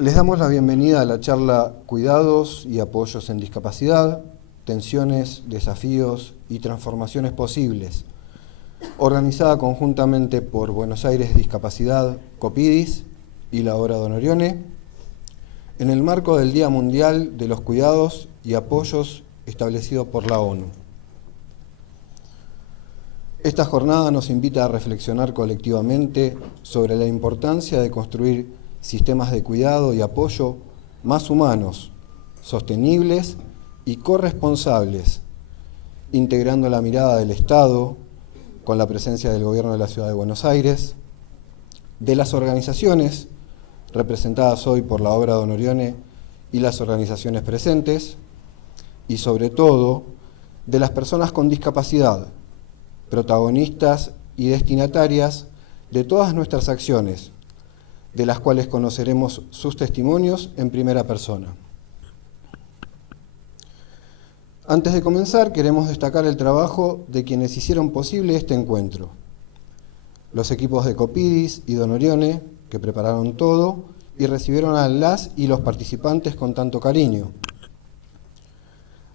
Les damos la bienvenida a la charla Cuidados y apoyos en discapacidad, tensiones, desafíos y transformaciones posibles, organizada conjuntamente por Buenos Aires Discapacidad, Copidis y la Obra Donorione, en el marco del Día Mundial de los Cuidados y Apoyos establecido por la ONU. Esta jornada nos invita a reflexionar colectivamente sobre la importancia de construir sistemas de cuidado y apoyo más humanos, sostenibles y corresponsables, integrando la mirada del Estado, con la presencia del Gobierno de la Ciudad de Buenos Aires, de las organizaciones representadas hoy por la Obra Donorione y las organizaciones presentes, y sobre todo de las personas con discapacidad, protagonistas y destinatarias de todas nuestras acciones, de las cuales conoceremos sus testimonios en primera persona. Antes de comenzar, queremos destacar el trabajo de quienes hicieron posible este encuentro. Los equipos de Copidis y Donorione, que prepararon todo y recibieron a las y los participantes con tanto cariño.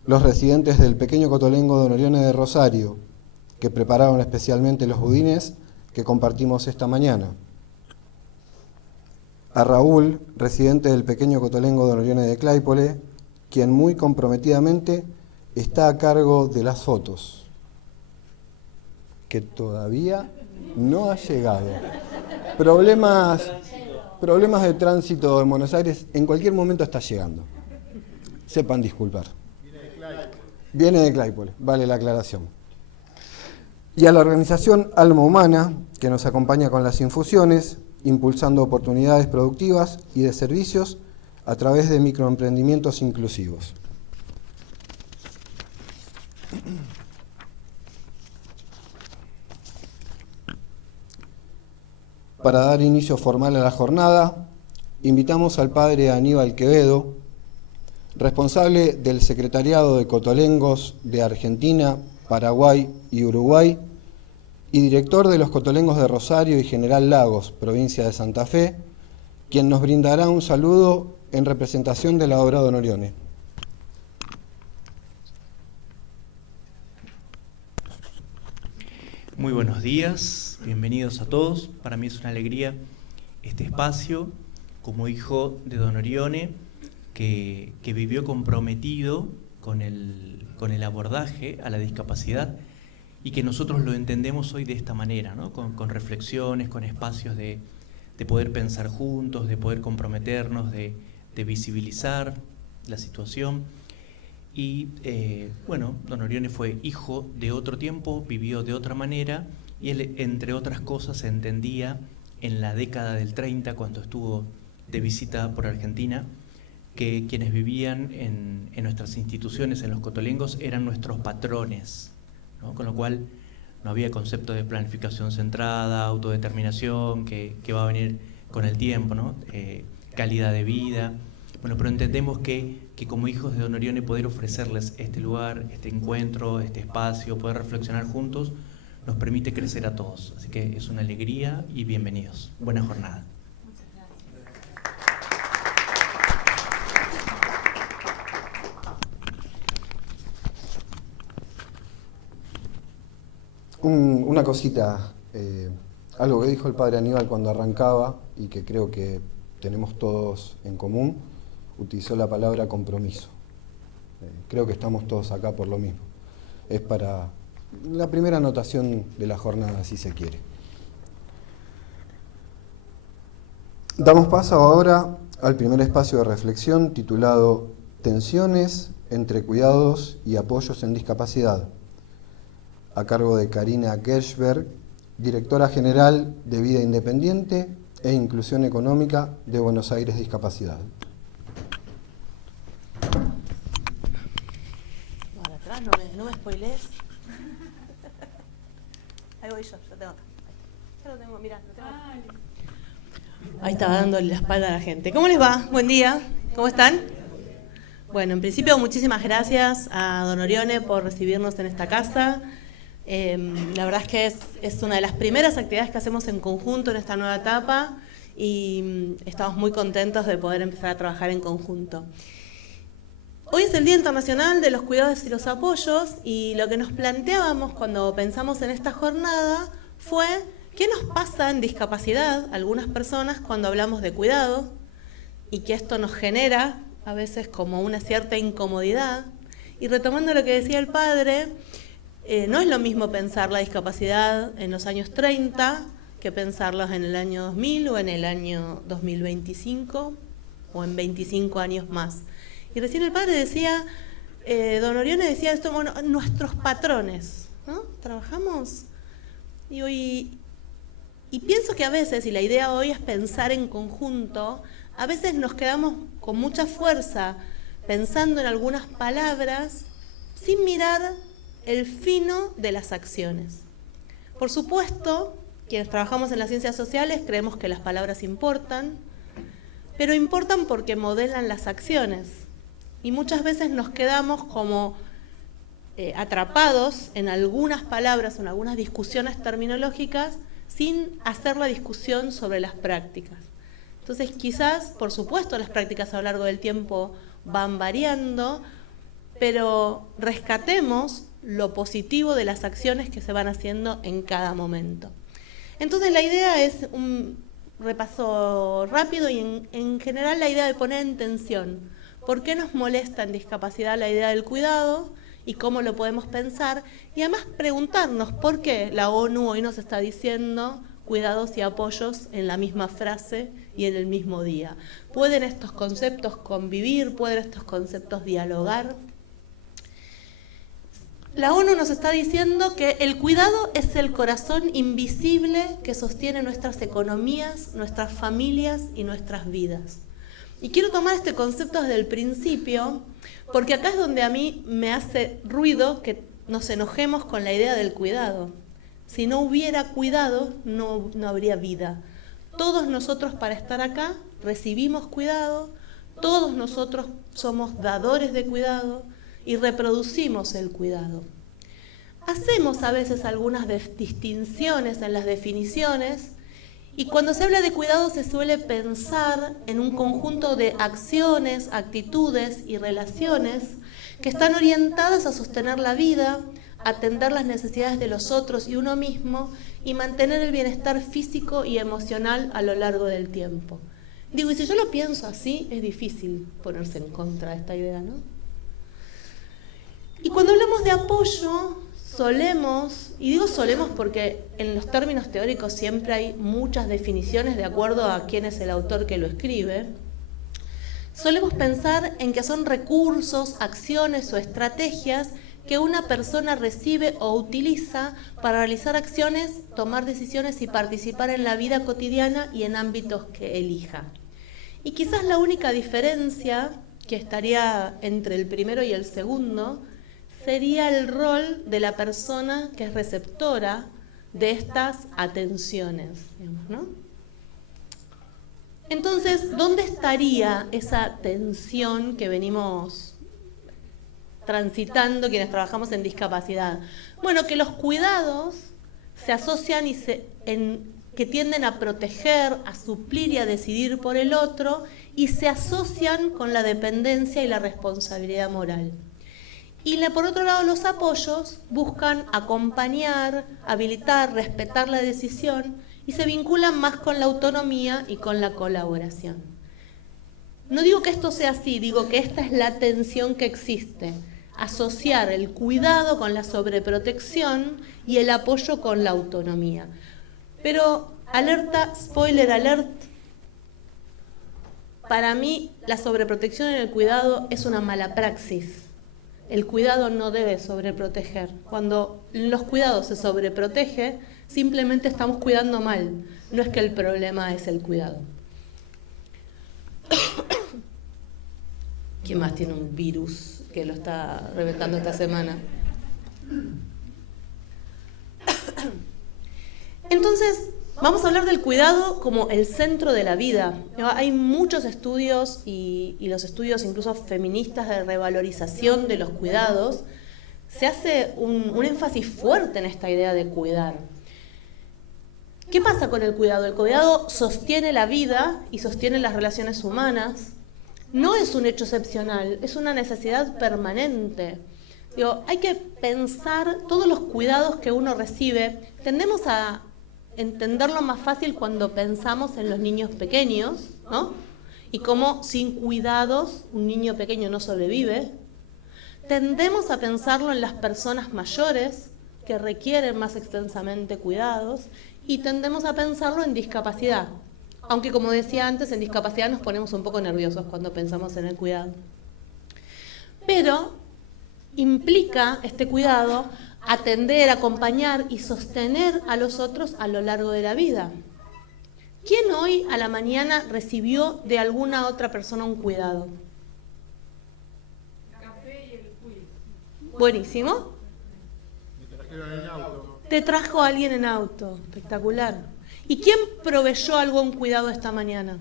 Los residentes del pequeño cotolengo Donorione de Rosario, que prepararon especialmente los budines que compartimos esta mañana. A Raúl, residente del pequeño cotolengo Donorione de Claypole, quien muy comprometidamente está a cargo de las fotos, que todavía no ha llegado. Problemas de tránsito en Buenos Aires, en cualquier momento está llegando. Sepan disculpar. Viene de Claypole, vale la aclaración. Y a la organización Alma Humana, que nos acompaña con las infusiones, impulsando oportunidades productivas y de servicios a través de microemprendimientos inclusivos. Para dar inicio formal a la jornada, invitamos al padre Aníbal Quevedo, responsable del Secretariado de Cotolengos de Argentina, Paraguay y Uruguay, y director de los Cotolengos de Rosario y General Lagos, provincia de Santa Fe, quien nos brindará un saludo en representación de la Obra Donorione. Muy buenos días, bienvenidos a todos. Para mí es una alegría este espacio como hijo de Donorione que vivió comprometido con el abordaje a la discapacidad y que nosotros lo entendemos hoy de esta manera, ¿no? Con reflexiones, con espacios de poder pensar juntos, de poder comprometernos, de visibilizar la situación. Y Donorione fue hijo de otro tiempo, vivió de otra manera, y él, entre otras cosas, entendía en la década del 30, cuando estuvo de visita por Argentina, que quienes vivían en nuestras instituciones, en los cotolengos, eran nuestros patrones, ¿no? Con lo cual no había concepto de planificación centrada, autodeterminación, que va a venir con el tiempo, ¿no? Calidad de vida. Bueno, pero entendemos que como hijos de Donorione poder ofrecerles este lugar, este encuentro, este espacio, poder reflexionar juntos, nos permite crecer a todos. Así que es una alegría y bienvenidos. Buena jornada. Una cosita, algo que dijo el padre Aníbal cuando arrancaba y que creo que tenemos todos en común, utilizó la palabra compromiso. Creo que estamos todos acá por lo mismo. Es para la primera anotación de la jornada, si se quiere. Damos paso ahora al primer espacio de reflexión titulado Tensiones entre cuidados y apoyos en discapacidad, a cargo de Karina Gershberg, directora general de Vida Independiente e Inclusión Económica de Buenos Aires Discapacidad. Para atrás, no me spoilees. Ahí voy yo tengo acá. Ya lo tengo, mirá, lo tengo acá. Ahí estaba dándole la espalda a la gente. ¿Cómo les va? Buen día. ¿Cómo están? Bueno, en principio, muchísimas gracias a Donorione por recibirnos en esta casa. La verdad es que es una de las primeras actividades que hacemos en conjunto en esta nueva etapa y estamos muy contentos de poder empezar a trabajar en conjunto. Hoy es el Día Internacional de los Cuidados y los Apoyos, y lo que nos planteábamos cuando pensamos en esta jornada fue qué nos pasa en discapacidad a algunas personas cuando hablamos de cuidado, y que esto nos genera a veces como una cierta incomodidad. Y retomando lo que decía el padre, no es lo mismo pensar la discapacidad en los años 30 que pensarlos en el año 2000 o en el año 2025 o en 25 años más. Y recién el padre decía, don Orione decía esto, bueno, nuestros patrones, ¿no? Trabajamos y pienso que a veces, y la idea hoy es pensar en conjunto, a veces nos quedamos con mucha fuerza pensando en algunas palabras sin mirar el fino de las acciones. Por supuesto, quienes trabajamos en las ciencias sociales creemos que las palabras importan, pero importan porque modelan las acciones. Y muchas veces nos quedamos como atrapados en algunas palabras, en algunas discusiones terminológicas, sin hacer la discusión sobre las prácticas. Entonces, quizás, por supuesto, las prácticas a lo largo del tiempo van variando, pero rescatemos lo positivo de las acciones que se van haciendo en cada momento. Entonces, la idea es un repaso rápido y en general la idea de poner en tensión por qué nos molesta en discapacidad la idea del cuidado y cómo lo podemos pensar, y además preguntarnos por qué la ONU hoy nos está diciendo cuidados y apoyos en la misma frase y en el mismo día. ¿Pueden estos conceptos convivir? ¿Pueden estos conceptos dialogar? La ONU nos está diciendo que el cuidado es el corazón invisible que sostiene nuestras economías, nuestras familias y nuestras vidas. Y quiero tomar este concepto desde el principio, porque acá es donde a mí me hace ruido que nos enojemos con la idea del cuidado. Si no hubiera cuidado, no habría vida. Todos nosotros para estar acá recibimos cuidado, todos nosotros somos dadores de cuidado y reproducimos el cuidado. Hacemos a veces algunas distinciones en las definiciones, y cuando se habla de cuidado se suele pensar en un conjunto de acciones, actitudes y relaciones que están orientadas a sostener la vida, atender las necesidades de los otros y uno mismo, y mantener el bienestar físico y emocional a lo largo del tiempo. Digo, y si yo lo pienso así, es difícil ponerse en contra de esta idea, ¿no? Y cuando hablamos de apoyo, solemos, y digo solemos porque en los términos teóricos siempre hay muchas definiciones de acuerdo a quién es el autor que lo escribe, solemos pensar en que son recursos, acciones o estrategias que una persona recibe o utiliza para realizar acciones, tomar decisiones y participar en la vida cotidiana y en ámbitos que elija. Y quizás la única diferencia que estaría entre el primero y el segundo sería el rol de la persona que es receptora de estas atenciones, digamos, ¿no? Entonces, ¿dónde estaría esa tensión que venimos transitando quienes trabajamos en discapacidad? Bueno, que los cuidados se asocian que tienden a proteger, a suplir y a decidir por el otro, y se asocian con la dependencia y la responsabilidad moral. Y por otro lado, los apoyos buscan acompañar, habilitar, respetar la decisión y se vinculan más con la autonomía y con la colaboración. No digo que esto sea así, digo que esta es la tensión que existe. Asociar el cuidado con la sobreprotección y el apoyo con la autonomía. Pero, alerta, spoiler alert, para mí la sobreprotección en el cuidado es una mala praxis. El cuidado no debe sobreproteger. Cuando los cuidados se sobreprotege, simplemente estamos cuidando mal. No es que el problema es el cuidado. ¿Quién más tiene un virus que lo está reventando esta semana? Entonces, vamos a hablar del cuidado como el centro de la vida. Hay muchos estudios y los estudios incluso feministas de revalorización de los cuidados. Se hace un énfasis fuerte en esta idea de cuidar. ¿Qué pasa con el cuidado? El cuidado sostiene la vida y sostiene las relaciones humanas. No es un hecho excepcional, es una necesidad permanente. Digo, hay que pensar todos los cuidados que uno recibe. Tendemos a entenderlo más fácil cuando pensamos en los niños pequeños, ¿no? Y cómo sin cuidados un niño pequeño no sobrevive. Tendemos a pensarlo en las personas mayores que requieren más extensamente cuidados y tendemos a pensarlo en discapacidad. Aunque como decía antes, en discapacidad nos ponemos un poco nerviosos cuando pensamos en el cuidado. Pero implica este cuidado atender, acompañar y sostener a los otros a lo largo de la vida. ¿Quién hoy a la mañana recibió de alguna otra persona un cuidado? El café y el quiz. Buenísimo. Me trajeron en auto. Te trajo alguien en auto, espectacular. ¿Y quién proveyó algún cuidado esta mañana?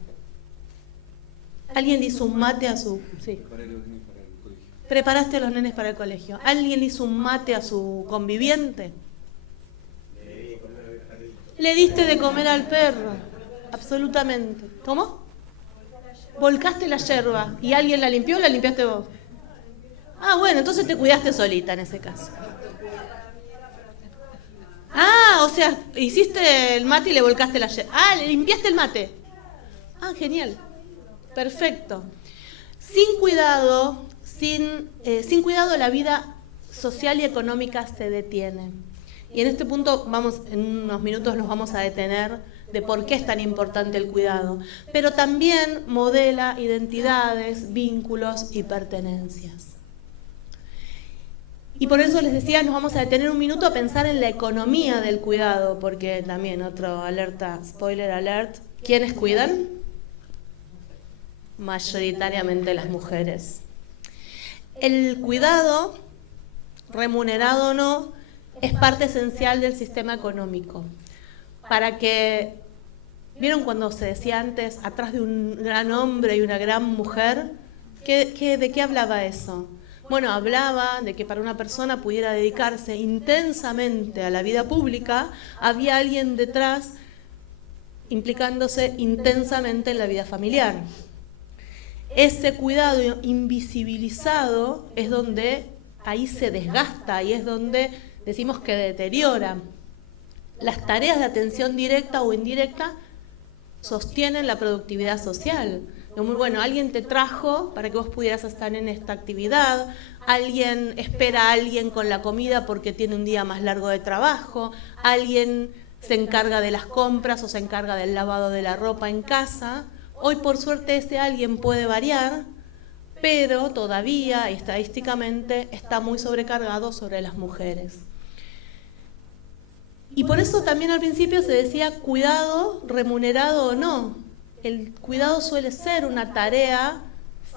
¿Alguien le hizo un mate a su...? Sí. Preparaste a los nenes para el colegio. ¿Alguien le hizo un mate a su conviviente? Le diste de comer al perro. Absolutamente. ¿Cómo? Volcaste la yerba. ¿Y alguien la limpió o la limpiaste vos? Ah, bueno, entonces te cuidaste solita en ese caso. Ah, o sea, hiciste el mate y le volcaste la yerba. Ah, le limpiaste el mate. Ah, genial. Perfecto. Sin cuidado la vida social y económica se detiene. Y en este punto en unos minutos nos vamos a detener de por qué es tan importante el cuidado. Pero también modela identidades, vínculos y pertenencias. Y por eso les decía, nos vamos a detener un minuto a pensar en la economía del cuidado, porque también otro alerta, spoiler alert, ¿quiénes cuidan? Mayoritariamente las mujeres. El cuidado, remunerado o no, es parte esencial del sistema económico. Para que, ¿vieron cuando se decía antes, atrás de un gran hombre y una gran mujer? ¿De qué hablaba eso? Bueno, hablaba de que para una persona pudiera dedicarse intensamente a la vida pública, había alguien detrás implicándose intensamente en la vida familiar. Ese cuidado invisibilizado es donde ahí se desgasta y es donde decimos que deteriora. Las tareas de atención directa o indirecta sostienen la productividad social. Muy bueno, alguien te trajo para que vos pudieras estar en esta actividad, alguien espera a alguien con la comida porque tiene un día más largo de trabajo, alguien se encarga de las compras o se encarga del lavado de la ropa en casa. Hoy por suerte ese alguien puede variar, pero todavía estadísticamente está muy sobrecargado sobre las mujeres. Y por eso también al principio se decía cuidado remunerado o no. El cuidado suele ser una tarea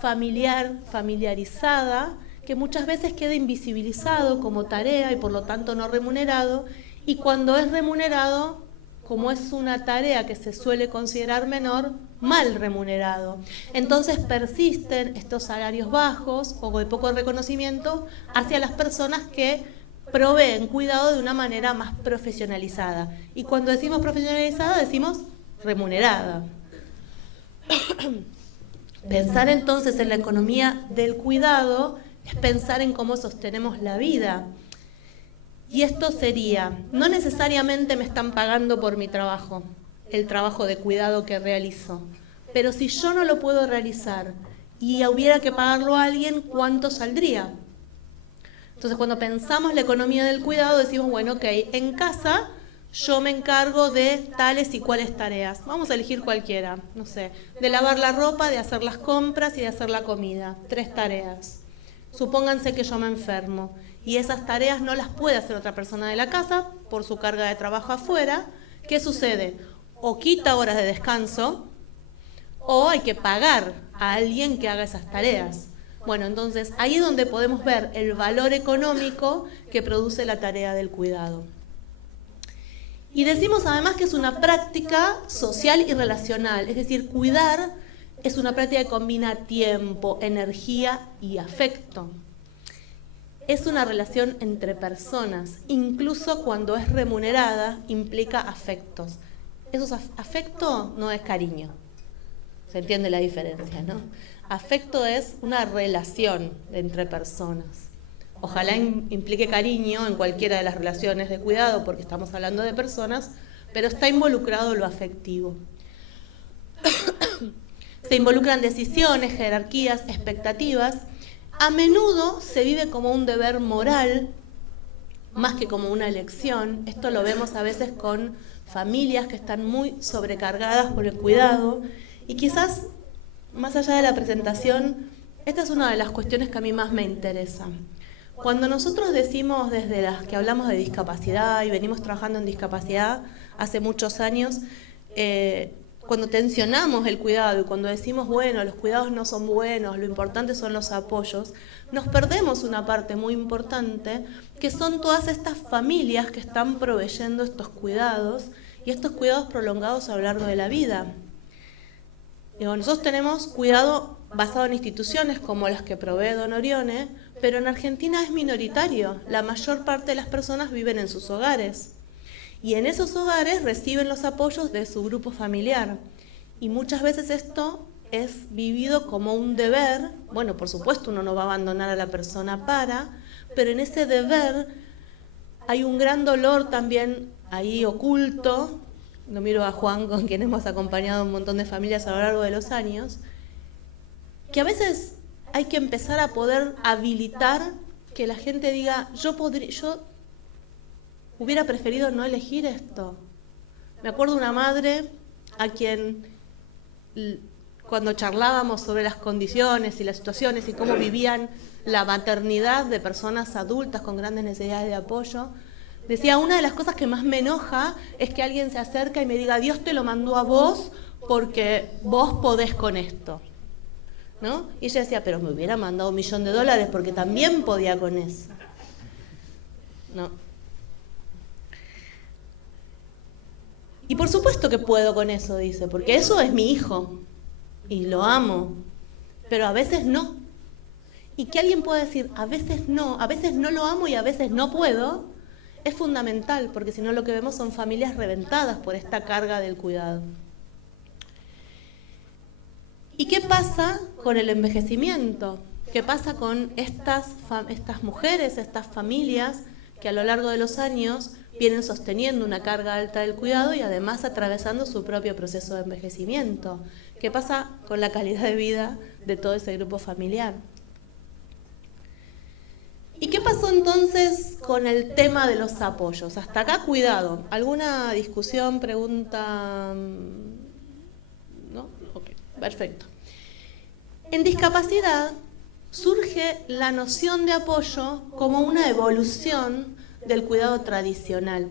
familiar, familiarizada, que muchas veces queda invisibilizado como tarea y por lo tanto no remunerado. Y cuando es remunerado, como es una tarea que se suele considerar menor, mal remunerado. Entonces persisten estos salarios bajos o de poco reconocimiento hacia las personas que proveen cuidado de una manera más profesionalizada. Y cuando decimos profesionalizada, decimos remunerada. Pensar entonces en la economía del cuidado es pensar en cómo sostenemos la vida. Y esto sería, no necesariamente me están pagando por mi trabajo, el trabajo de cuidado que realizo, pero si yo no lo puedo realizar y hubiera que pagarlo a alguien, ¿cuánto saldría? Entonces cuando pensamos la economía del cuidado decimos, bueno, ok, en casa yo me encargo de tales y cuales tareas. Vamos a elegir cualquiera, no sé, de lavar la ropa, de hacer las compras y de hacer la comida. 3 tareas. Supónganse que yo me enfermo y esas tareas no las puede hacer otra persona de la casa por su carga de trabajo afuera. ¿Qué sucede? O quita horas de descanso o hay que pagar a alguien que haga esas tareas. Bueno, entonces ahí es donde podemos ver el valor económico que produce la tarea del cuidado. Y decimos además que es una práctica social y relacional, es decir, cuidar es una práctica que combina tiempo, energía y afecto. Es una relación entre personas, incluso cuando es remunerada, implica afectos. Eso es afecto, no es cariño. Se entiende la diferencia, ¿no? Afecto es una relación entre personas. Ojalá implique cariño en cualquiera de las relaciones de cuidado, porque estamos hablando de personas, pero está involucrado lo afectivo. Se involucran decisiones, jerarquías, expectativas. A menudo se vive como un deber moral, más que como una elección. Esto lo vemos a veces con familias que están muy sobrecargadas por el cuidado. Y quizás, más allá de la presentación, esta es una de las cuestiones que a mí más me interesan. Cuando nosotros decimos, desde las que hablamos de discapacidad y venimos trabajando en discapacidad hace muchos años, cuando tensionamos el cuidado y cuando decimos, bueno, los cuidados no son buenos, lo importante son los apoyos, nos perdemos una parte muy importante, que son todas estas familias que están proveyendo estos cuidados y estos cuidados prolongados a lo largo de la vida. Nosotros tenemos cuidado basado en instituciones como las que provee Donorione, pero en Argentina es minoritario. La mayor parte de las personas viven en sus hogares. Y en esos hogares reciben los apoyos de su grupo familiar. Y muchas veces esto es vivido como un deber. Bueno, por supuesto uno no va a abandonar a la persona pero en ese deber hay un gran dolor también ahí oculto. Lo miro a Juan, con quien hemos acompañado un montón de familias a lo largo de los años, que a veces hay que empezar a poder habilitar que la gente diga, yo hubiera preferido no elegir esto. Me acuerdo de una madre a quien, cuando charlábamos sobre las condiciones y las situaciones y cómo vivían la maternidad de personas adultas con grandes necesidades de apoyo, decía, una de las cosas que más me enoja es que alguien se acerca y me diga, Dios te lo mandó a vos porque vos podés con esto, ¿no? Y ella decía, pero me hubiera mandado $1.000.000 porque también podía con eso, ¿no? Y por supuesto que puedo con eso, dice, porque eso es mi hijo y lo amo, pero a veces no. Y que alguien pueda decir, a veces no lo amo y a veces no puedo, es fundamental, porque si no lo que vemos son familias reventadas por esta carga del cuidado. ¿Y qué pasa con el envejecimiento? ¿Qué pasa con estas mujeres, estas familias que a lo largo de los años vienen sosteniendo una carga alta del cuidado y además atravesando su propio proceso de envejecimiento? ¿Qué pasa con la calidad de vida de todo ese grupo familiar? ¿Y qué pasó entonces con el tema de los apoyos? Hasta acá, cuidado. ¿Alguna discusión, pregunta? ¿No? Ok, perfecto. En discapacidad surge la noción de apoyo como una evolución del cuidado tradicional.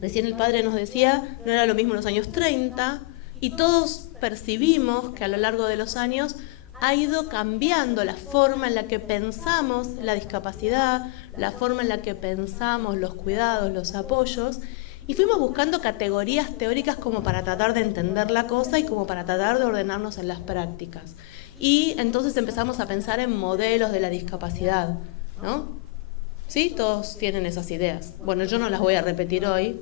Recién el padre nos decía, no era lo mismo en los años 30, y todos percibimos que a lo largo de los años ha ido cambiando la forma en la que pensamos la discapacidad, la forma en la que pensamos los cuidados, los apoyos, y fuimos buscando categorías teóricas como para tratar de entender la cosa y como para tratar de ordenarnos en las prácticas. Y entonces empezamos a pensar en modelos de la discapacidad, ¿no? ¿Sí? Todos tienen esas ideas. Bueno, yo no las voy a repetir hoy.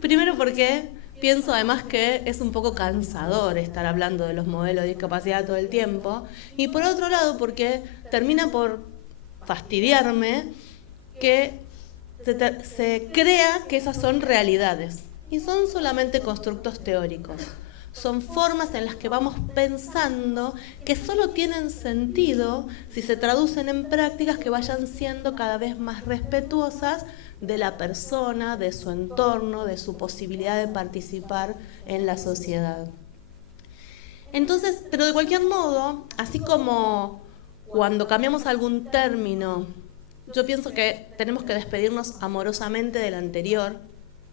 Primero porque pienso además que es un poco cansador estar hablando de los modelos de discapacidad todo el tiempo. Y por otro lado, porque termina por fastidiarme que se crea que esas son realidades. Y son solamente constructos teóricos. Son formas en las que vamos pensando que solo tienen sentido si se traducen en prácticas que vayan siendo cada vez más respetuosas de la persona, de su entorno, de su posibilidad de participar en la sociedad. Entonces, pero de cualquier modo, así como cuando cambiamos algún término, yo pienso que tenemos que despedirnos amorosamente del anterior,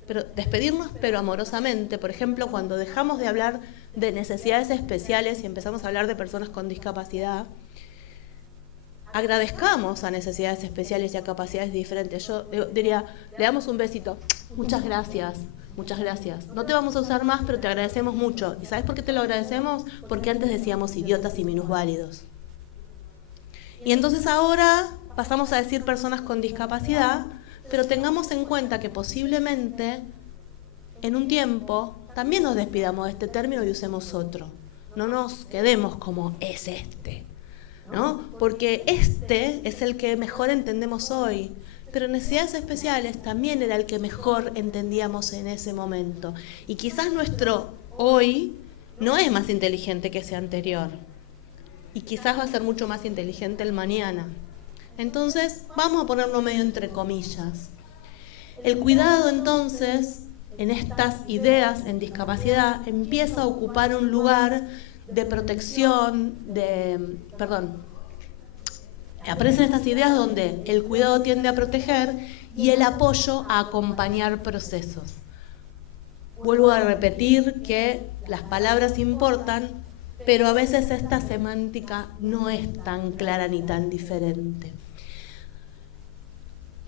pero despedirnos pero amorosamente. Por ejemplo, cuando dejamos de hablar de necesidades especiales y empezamos a hablar de personas con discapacidad, agradezcamos a necesidades especiales y a capacidades diferentes. Yo diría, le damos un besito, muchas gracias, muchas gracias. No te vamos a usar más, pero te agradecemos mucho. ¿Y sabes por qué te lo agradecemos? Porque antes decíamos idiotas y minusválidos. Y entonces ahora pasamos a decir personas con discapacidad, pero tengamos en cuenta que posiblemente en un tiempo también nos despidamos de este término y usemos otro. No nos quedemos como es este, ¿no? Porque este es el que mejor entendemos hoy, pero necesidades especiales también era el que mejor entendíamos en ese momento. Y quizás nuestro hoy no es más inteligente que ese anterior. Y quizás va a ser mucho más inteligente el mañana. Entonces, vamos a ponerlo medio entre comillas. El cuidado, entonces, en estas ideas en discapacidad, empieza a ocupar un lugar de protección, aparecen estas ideas donde el cuidado tiende a proteger y el apoyo a acompañar procesos. Vuelvo a repetir que las palabras importan, pero a veces esta semántica no es tan clara ni tan diferente.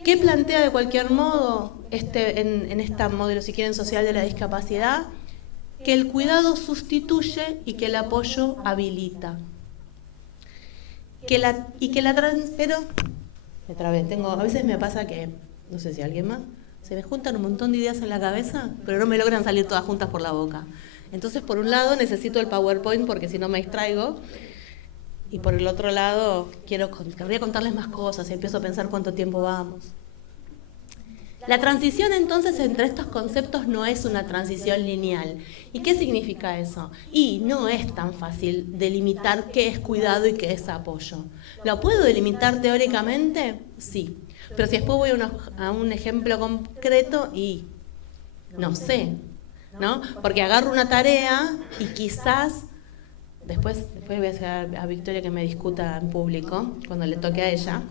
¿Qué plantea de cualquier modo en este modelo, si quieren, social de la discapacidad? Que el cuidado sustituye y que el apoyo habilita. A veces me pasa que, no sé si alguien más, se me juntan un montón de ideas en la cabeza, pero no me logran salir todas juntas por la boca. Entonces, por un lado, necesito el PowerPoint porque si no me distraigo. Y por el otro lado, querría contarles más cosas y empiezo a pensar cuánto tiempo vamos. La transición, entonces, entre estos conceptos no es una transición lineal. ¿Y qué significa eso? Y no es tan fácil delimitar qué es cuidado y qué es apoyo. ¿Lo puedo delimitar teóricamente? Sí. Pero si después voy a un ejemplo concreto y no sé, ¿no? Porque agarro una tarea y quizás, después voy a hacer a Victoria que me discuta en público, cuando le toque a ella,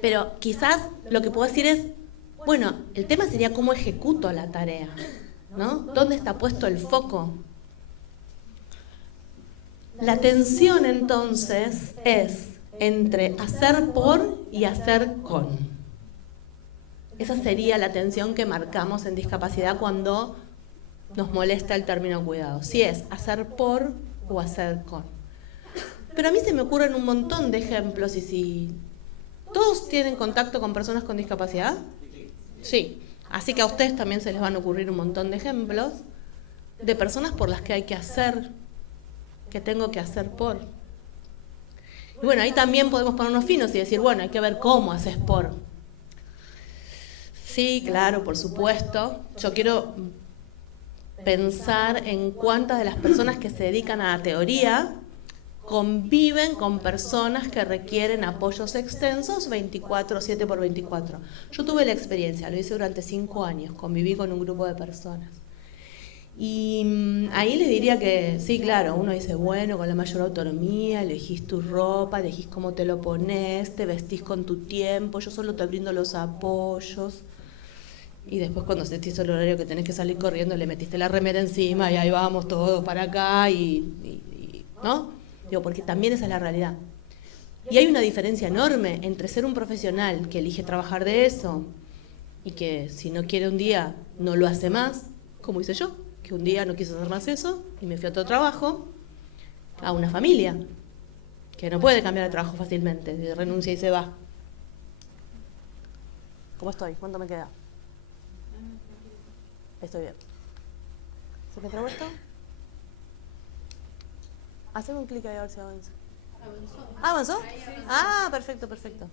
pero quizás lo que puedo decir es, bueno, el tema sería cómo ejecuto la tarea, ¿no? ¿Dónde está puesto el foco? La tensión, entonces, es entre hacer por y hacer con. Esa sería la tensión que marcamos en discapacidad cuando nos molesta el término cuidado. Si es hacer por o hacer con. Pero a mí se me ocurren un montón de ejemplos y si... ¿Todos tienen contacto con personas con discapacidad? Sí. Así que a ustedes también se les van a ocurrir un montón de ejemplos de personas por las que hay que hacer, que tengo que hacer por. Y bueno, ahí también podemos ponernos finos y decir, bueno, hay que ver cómo haces por. Sí, claro, por supuesto. Yo quiero pensar en cuántas de las personas que se dedican a la teoría conviven con personas que requieren apoyos extensos 24/7 por 24. Yo tuve la experiencia, lo hice durante 5 años, conviví con un grupo de personas. Y ahí les diría que, sí, claro, uno dice, bueno, con la mayor autonomía, elegís tu ropa, elegís cómo te lo pones, te vestís con tu tiempo, yo solo te brindo los apoyos. Y después cuando se te hizo el horario que tenés que salir corriendo, le metiste la remera encima y ahí vamos todos para acá ¿no? Digo, porque también esa es la realidad. Y hay una diferencia enorme entre ser un profesional que elige trabajar de eso y que si no quiere un día no lo hace más, como hice yo, que un día no quise hacer más eso y me fui a otro trabajo, a una familia que no puede cambiar de trabajo fácilmente, renuncia y se va. ¿Cómo estoy? ¿Cuánto me queda? Estoy bien. ¿Se me trabó esto? Haceme un clic ahí a ver si avanza. ¿Avanzó? Ah, perfecto, perfecto.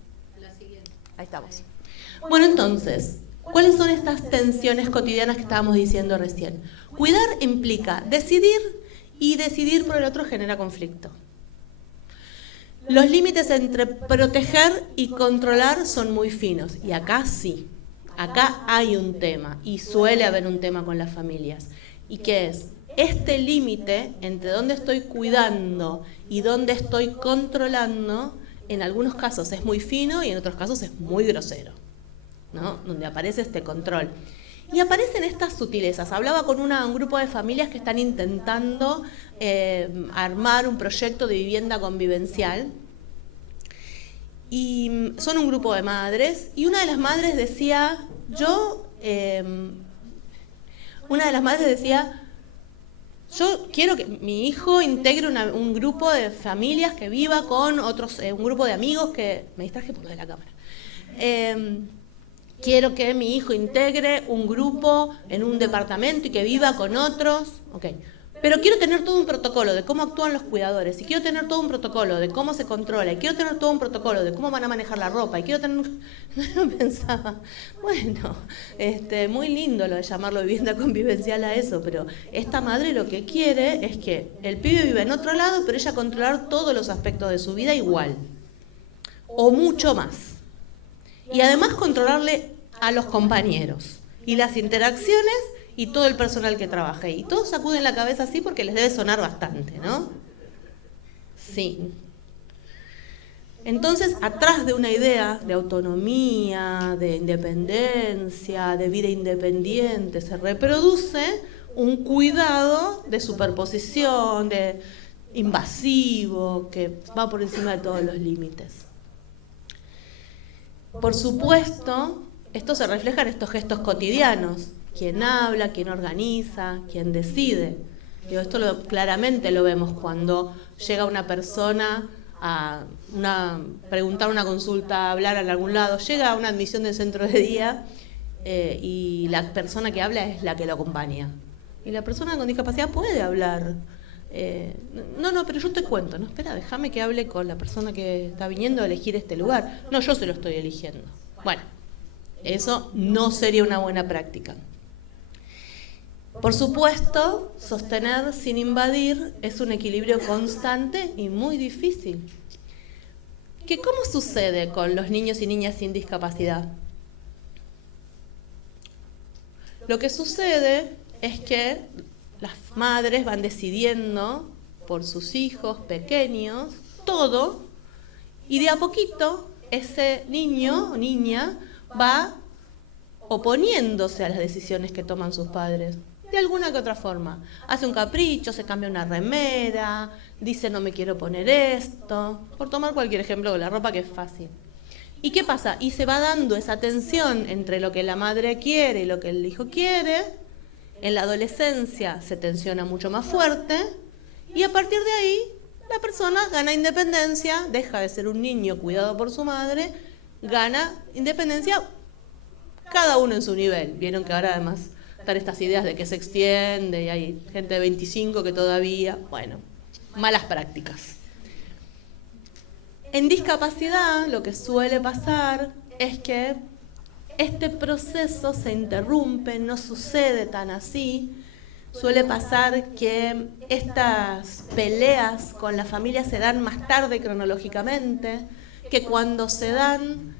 Ahí estamos. Bueno, entonces, ¿cuáles son estas tensiones cotidianas que estábamos diciendo recién? Cuidar implica decidir y decidir por el otro genera conflicto. Los límites entre proteger y controlar son muy finos. Y acá sí, acá hay un tema y suele haber un tema con las familias. ¿Y qué es? Este límite entre dónde estoy cuidando y dónde estoy controlando, en algunos casos es muy fino y en otros casos es muy grosero, ¿no? Donde aparece este control. Y aparecen estas sutilezas. Hablaba con un grupo de familias que están intentando armar un proyecto de vivienda convivencial. Y son un grupo de madres. Y una de las madres decía, yo quiero que mi hijo integre un grupo de familias que viva con otros, un grupo de amigos que... Me distraje por lo de la cámara. Quiero que mi hijo integre un grupo en un departamento y que viva con otros. Okay. Pero quiero tener todo un protocolo de cómo actúan los cuidadores, y quiero tener todo un protocolo de cómo se controla, y quiero tener todo un protocolo de cómo van a manejar la ropa, y quiero tener... Yo pensaba, bueno, muy lindo lo de llamarlo vivienda convivencial a eso, pero esta madre lo que quiere es que el pibe viva en otro lado, pero ella controlar todos los aspectos de su vida igual, o mucho más. Y además controlarle a los compañeros, y las interacciones, y todo el personal que trabaja. Y todos sacuden la cabeza así porque les debe sonar bastante, ¿no? Sí. Entonces, atrás de una idea de autonomía, de independencia, de vida independiente, se reproduce un cuidado de superposición, de invasivo, que va por encima de todos los límites. Por supuesto, esto se refleja en estos gestos cotidianos. Quién habla, quién organiza, quién decide. Esto claramente lo vemos cuando llega una persona a preguntar una consulta, a hablar en algún lado, llega a una admisión del centro de día y la persona que habla es la que lo acompaña. Y la persona con discapacidad puede hablar. No, pero yo te cuento. No, espera, déjame que hable con la persona que está viniendo a elegir este lugar. No, yo se lo estoy eligiendo. Bueno, eso no sería una buena práctica. Por supuesto, sostener sin invadir es un equilibrio constante y muy difícil. ¿Cómo sucede con los niños y niñas sin discapacidad? Lo que sucede es que las madres van decidiendo por sus hijos pequeños todo, y de a poquito ese niño o niña va oponiéndose a las decisiones que toman sus padres. De alguna que otra forma. Hace un capricho, se cambia una remera, dice no me quiero poner esto, por tomar cualquier ejemplo con la ropa, que es fácil. ¿Y qué pasa? Y se va dando esa tensión entre lo que la madre quiere y lo que el hijo quiere. En la adolescencia se tensiona mucho más fuerte y a partir de ahí la persona gana independencia, deja de ser un niño cuidado por su madre, gana independencia, cada uno en su nivel. Vieron que ahora además están estas ideas de que se extiende y hay gente de 25 que todavía, bueno, malas prácticas. En discapacidad lo que suele pasar es que este proceso se interrumpe, no sucede tan así. Suele pasar que estas peleas con la familia se dan más tarde cronológicamente, que cuando se dan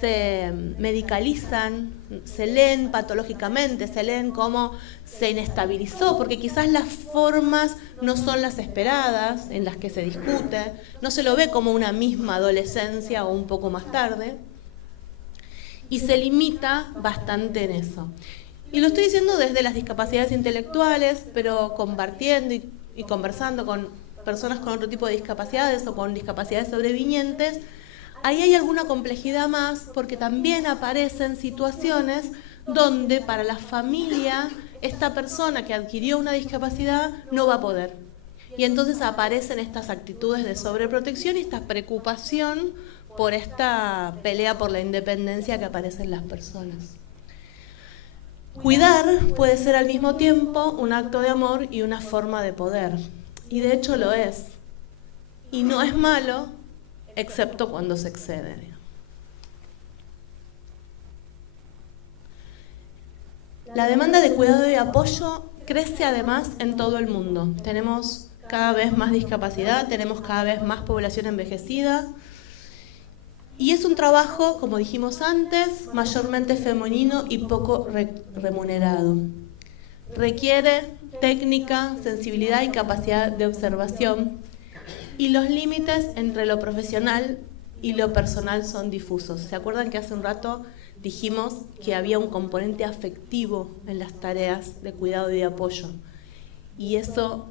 se medicalizan, se leen patológicamente, se leen cómo se inestabilizó, porque quizás las formas no son las esperadas en las que se discute, no se lo ve como una misma adolescencia o un poco más tarde, y se limita bastante en eso. Y lo estoy diciendo desde las discapacidades intelectuales, pero compartiendo y conversando con personas con otro tipo de discapacidades o con discapacidades sobrevinientes. Ahí hay alguna complejidad más, porque también aparecen situaciones donde para la familia esta persona que adquirió una discapacidad no va a poder. Y entonces aparecen estas actitudes de sobreprotección y esta preocupación por esta pelea por la independencia que aparece en las personas. Cuidar puede ser al mismo tiempo un acto de amor y una forma de poder. Y de hecho lo es. Y no es malo, excepto cuando se excede. La demanda de cuidado y apoyo crece además en todo el mundo. Tenemos cada vez más discapacidad, tenemos cada vez más población envejecida. Y es un trabajo, como dijimos antes, mayormente femenino y poco remunerado. Requiere técnica, sensibilidad y capacidad de observación. Y los límites entre lo profesional y lo personal son difusos. ¿Se acuerdan que hace un rato dijimos que había un componente afectivo en las tareas de cuidado y de apoyo? Y eso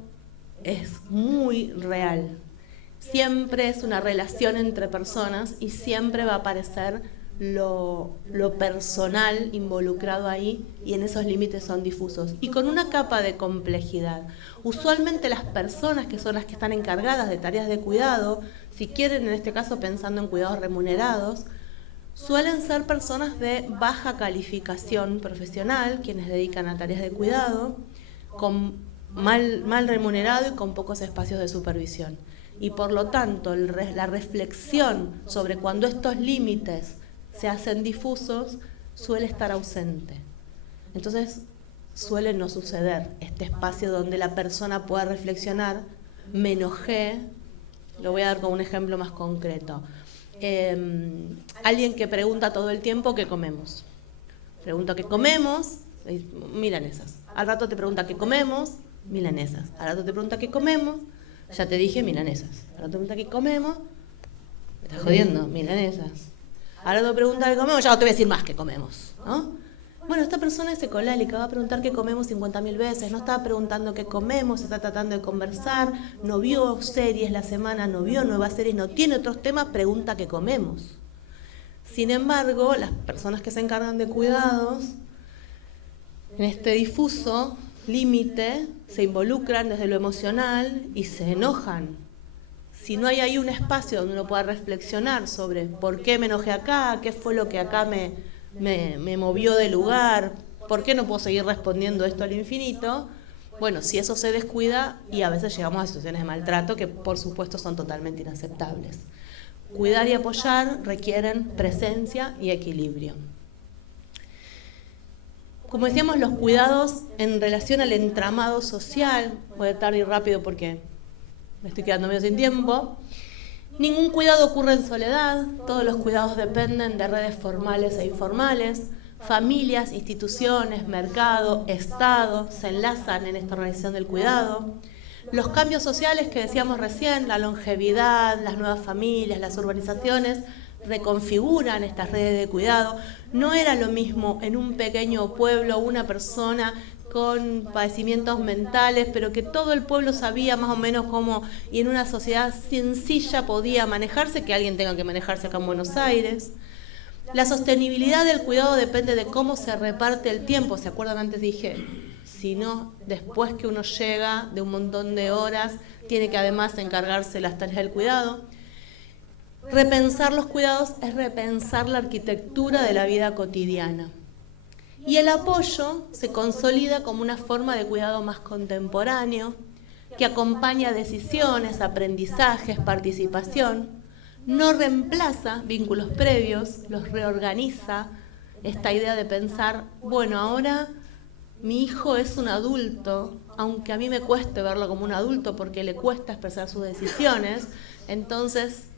es muy real. Siempre es una relación entre personas y siempre va a aparecer lo personal involucrado ahí, y en esos límites son difusos y con una capa de complejidad. Usualmente las personas que son las que están encargadas de tareas de cuidado, si quieren en este caso pensando en cuidados remunerados, suelen ser personas de baja calificación profesional, quienes dedican a tareas de cuidado, con mal remunerado y con pocos espacios de supervisión. Y por lo tanto, la reflexión sobre cuando estos límites se hacen difusos suele estar ausente. Entonces, suele no suceder este espacio donde la persona pueda reflexionar, me enojé, lo voy a dar como un ejemplo más concreto. Alguien que pregunta todo el tiempo qué comemos. Pregunta qué comemos, milanesas. Al rato te pregunta qué comemos, milanesas. Al rato te pregunta qué comemos, ya te dije milanesas. Al rato te pregunta qué comemos, me estás jodiendo, milanesas. Al rato te pregunta qué comemos, ya no te voy a decir más qué comemos, ¿no? Bueno, esta persona es ecolálica, va a preguntar qué comemos 50.000 veces, no está preguntando qué comemos, está tratando de conversar, no vio series la semana, no vio nuevas series, no tiene otros temas, pregunta qué comemos. Sin embargo, las personas que se encargan de cuidados, en este difuso límite, se involucran desde lo emocional y se enojan. Si no hay ahí un espacio donde uno pueda reflexionar sobre por qué me enojé acá, qué fue lo que acá me movió de lugar, por qué no puedo seguir respondiendo esto al infinito, bueno, si eso se descuida, y a veces llegamos a situaciones de maltrato que por supuesto son totalmente inaceptables. Cuidar y apoyar requieren presencia y equilibrio. Como decíamos, los cuidados en relación al entramado social, voy a tratar de ir rápido porque me estoy quedando medio sin tiempo. Ningún cuidado ocurre en soledad, todos los cuidados dependen de redes formales e informales. Familias, instituciones, mercado, Estado se enlazan en esta organización del cuidado. Los cambios sociales que decíamos recién, la longevidad, las nuevas familias, las urbanizaciones, reconfiguran estas redes de cuidado. No era lo mismo en un pequeño pueblo una persona con padecimientos mentales, pero que todo el pueblo sabía más o menos cómo, y en una sociedad sencilla podía manejarse, que alguien tenga que manejarse acá en Buenos Aires. La sostenibilidad del cuidado depende de cómo se reparte el tiempo. ¿Se acuerdan? Antes dije, si no, después que uno llega de un montón de horas, tiene que además encargarse de las tareas del cuidado. Repensar los cuidados es repensar la arquitectura de la vida cotidiana. Y el apoyo se consolida como una forma de cuidado más contemporáneo, que acompaña decisiones, aprendizajes, participación, no reemplaza vínculos previos, los reorganiza. Esta idea de pensar, bueno, ahora mi hijo es un adulto, aunque a mí me cueste verlo como un adulto porque le cuesta expresar sus decisiones, entonces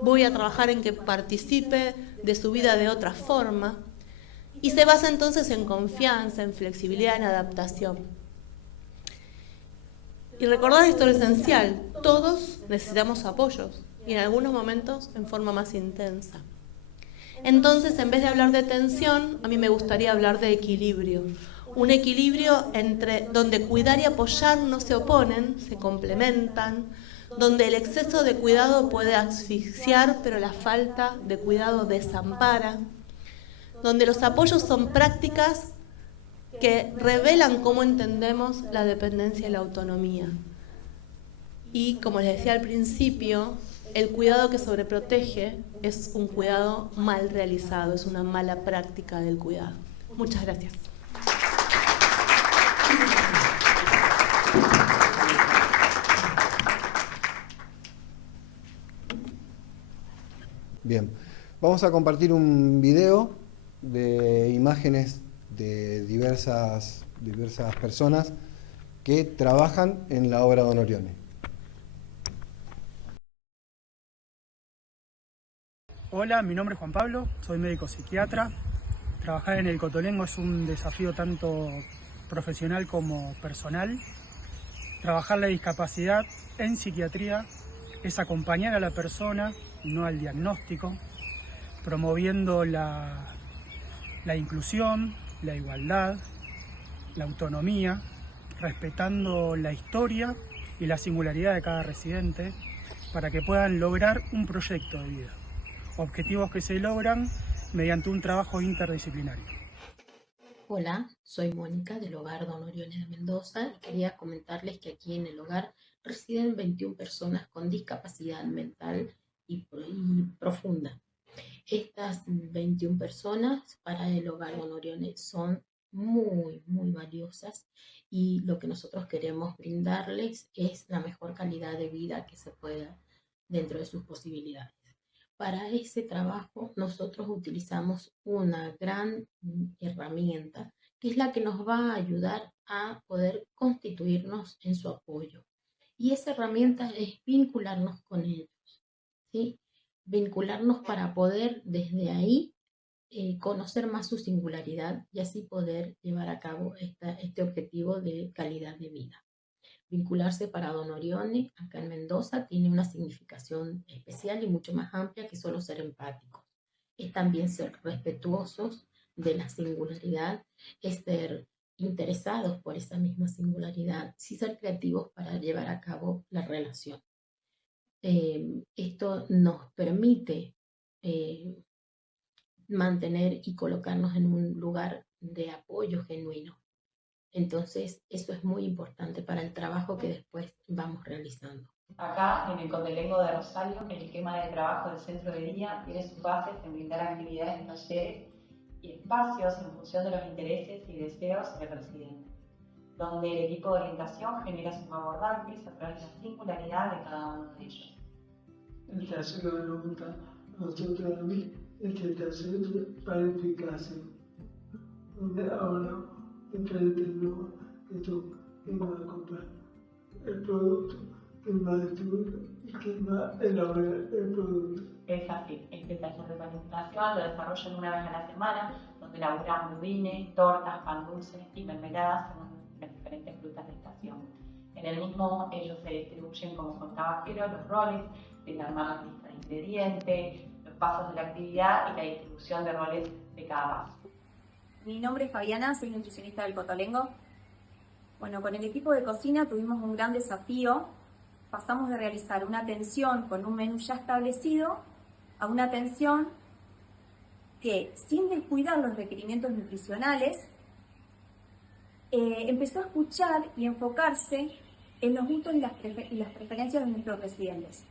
voy a trabajar en que participe de su vida de otra forma. Y se basa entonces en confianza, en flexibilidad, en adaptación. Y recordar esto es esencial, todos necesitamos apoyos, y en algunos momentos en forma más intensa. Entonces, en vez de hablar de tensión, a mí me gustaría hablar de equilibrio. Un equilibrio entre donde cuidar y apoyar no se oponen, se complementan, donde el exceso de cuidado puede asfixiar, pero la falta de cuidado desampara, donde los apoyos son prácticas que revelan cómo entendemos la dependencia y la autonomía. Y, como les decía al principio, el cuidado que sobreprotege es un cuidado mal realizado, es una mala práctica del cuidado. Muchas gracias. Bien, vamos a compartir un video de imágenes de diversas personas que trabajan en la obra Don Orione. Hola, mi nombre es Juan Pablo, soy médico psiquiatra. Trabajar en el Cotolengo es un desafío tanto profesional como personal. Trabajar la discapacidad en psiquiatría es acompañar a la persona y no al diagnóstico, promoviendo la inclusión, la igualdad, la autonomía, respetando la historia y la singularidad de cada residente para que puedan lograr un proyecto de vida. Objetivos que se logran mediante un trabajo interdisciplinario. Hola, soy Mónica del Hogar Don Orione de Mendoza y quería comentarles que aquí en el hogar residen 21 personas con discapacidad mental y profunda. Estas 21 personas para el Hogar Don Orione son muy, muy valiosas, y lo que nosotros queremos brindarles es la mejor calidad de vida que se pueda dentro de sus posibilidades. Para ese trabajo nosotros utilizamos una gran herramienta que es la que nos va a ayudar a poder constituirnos en su apoyo. Y esa herramienta es vincularnos con ellos, ¿sí? Vincularnos para poder desde ahí conocer más su singularidad y así poder llevar a cabo este objetivo de calidad de vida. Vincularse para Don Orione, acá en Mendoza, tiene una significación especial y mucho más amplia que solo ser empáticos. Es también ser respetuosos de la singularidad, es ser interesados por esa misma singularidad, sí ser creativos para llevar a cabo la relación. Esto nos permite mantener y colocarnos en un lugar de apoyo genuino. Entonces, eso es muy importante para el trabajo que después vamos realizando. Acá, en el Cotelengo de Rosario, el esquema de trabajo del centro de día tiene sus bases en brindar actividades, talleres y espacios en función de los intereses y deseos del residente, donde el equipo de orientación genera sus abordajes a través de la singularidad de cada uno de ellos. El taller que me pregunta a nosotros a mí es el taller de planificación, donde ahora enfrente tenemos que son quién va a comprar el producto, quién va a distribuirlo y quién va a elaborar el producto. Es así, este taller de planificación lo desarrollan una vez a la semana, donde elaboran budines, tortas, pan dulces y mermeladas según las diferentes frutas de estación. En el mismo ellos se distribuyen, como contaba Jero, los roles, de armar la lista de ingredientes, los pasos de la actividad y la distribución de roles de cada paso. Mi nombre es Fabiana, soy nutricionista del Cotolengo. Bueno, con el equipo de cocina tuvimos un gran desafío. Pasamos de realizar una atención con un menú ya establecido a una atención que, sin descuidar los requerimientos nutricionales, empezó a escuchar y enfocarse en los gustos y las preferencias de nuestros residentes.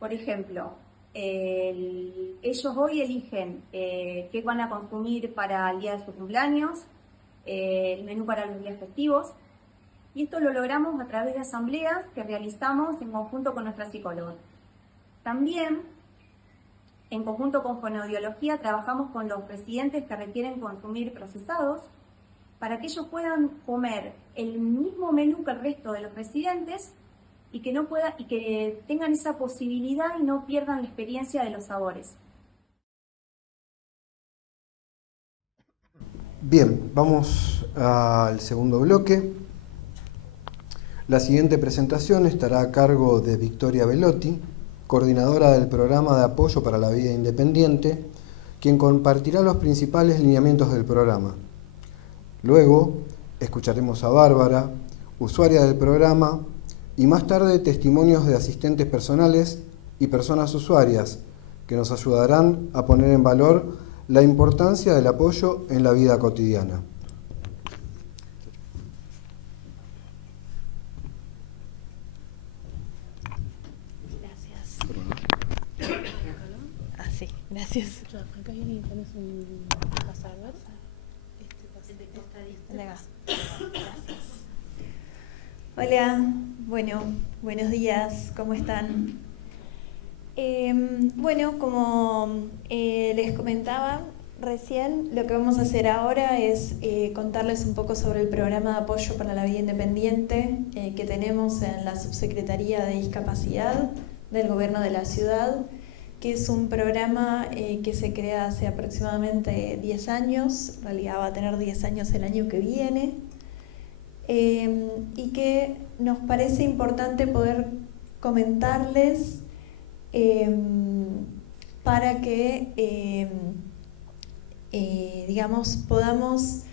Por ejemplo, ellos hoy eligen qué van a consumir para el día de su cumpleaños, el menú para los días festivos, y esto lo logramos a través de asambleas que realizamos en conjunto con nuestra psicóloga. También, en conjunto con Fonoaudiología, trabajamos con los residentes que requieren consumir procesados para que ellos puedan comer el mismo menú que el resto de los residentes y que tengan esa posibilidad y no pierdan la experiencia de los sabores. Bien, vamos al segundo bloque. La siguiente presentación estará a cargo de Victoria Velotti, coordinadora del Programa de Apoyo para la Vida Independiente, quien compartirá los principales lineamientos del programa. Luego, escucharemos a Bárbara, usuaria del programa, y más tarde testimonios de asistentes personales y personas usuarias que nos ayudarán a poner en valor la importancia del apoyo en la vida cotidiana. Gracias. Ah, sí, gracias. Acá tenés un password. Gracias. Hola, bueno, buenos días, ¿cómo están? Bueno, como les comentaba recién, lo que vamos a hacer ahora es contarles un poco sobre el programa de apoyo para la vida independiente que tenemos en la Subsecretaría de Discapacidad del Gobierno de la Ciudad, que es un programa que se crea hace aproximadamente 10 años, en realidad va a tener 10 años el año que viene, y que nos parece importante poder comentarles para que digamos, podamos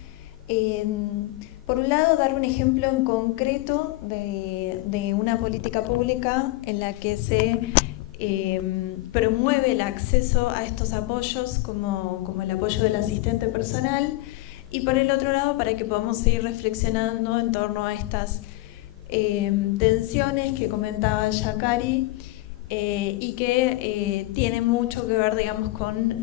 por un lado dar un ejemplo en concreto de una política pública en la que se promueve el acceso a estos apoyos como el apoyo del asistente personal, y por el otro lado para que podamos seguir reflexionando en torno a estas tensiones que comentaba Yakari y que tiene mucho que ver, digamos, con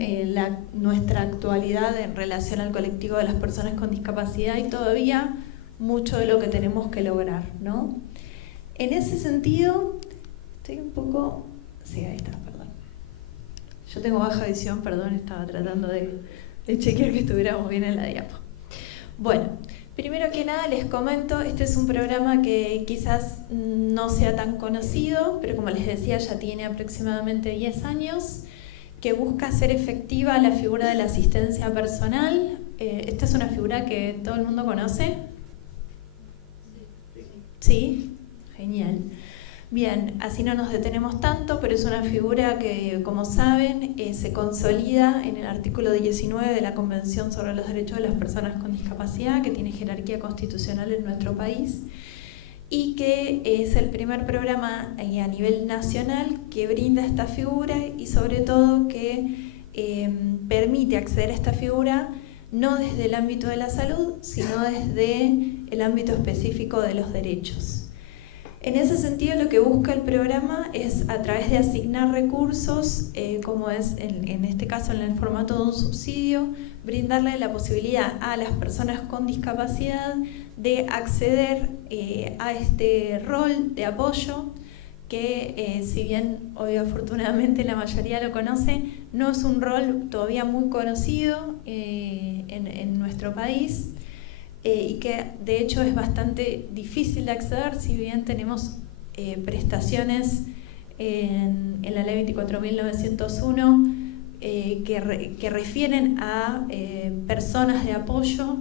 nuestra actualidad en relación al colectivo de las personas con discapacidad y todavía mucho de lo que tenemos que lograr, ¿no? En ese sentido, estoy un poco... Sí, ahí está, perdón. Yo tengo baja visión, perdón, estaba tratando de chequear que estuviéramos bien en la diapo. Bueno, primero que nada les comento, este es un programa que quizás no sea tan conocido, pero como les decía ya tiene aproximadamente 10 años, que busca hacer efectiva la figura de la asistencia personal. Esta es una figura que todo el mundo conoce. ¿Sí? Genial. Bien, así no nos detenemos tanto, pero es una figura que, como saben, se consolida en el artículo 19 de la Convención sobre los Derechos de las Personas con Discapacidad, que tiene jerarquía constitucional en nuestro país, y que es el primer programa a nivel nacional que brinda esta figura y sobre todo que permite acceder a esta figura no desde el ámbito de la salud, sino desde el ámbito específico de los derechos. En ese sentido, lo que busca el programa es, a través de asignar recursos, como es en este caso en el formato de un subsidio, brindarle la posibilidad a las personas con discapacidad de acceder a este rol de apoyo que, si bien hoy afortunadamente la mayoría lo conoce, no es un rol todavía muy conocido en nuestro país. Y que de hecho es bastante difícil de acceder, si bien tenemos prestaciones en la ley 24.901 que refieren a personas de apoyo.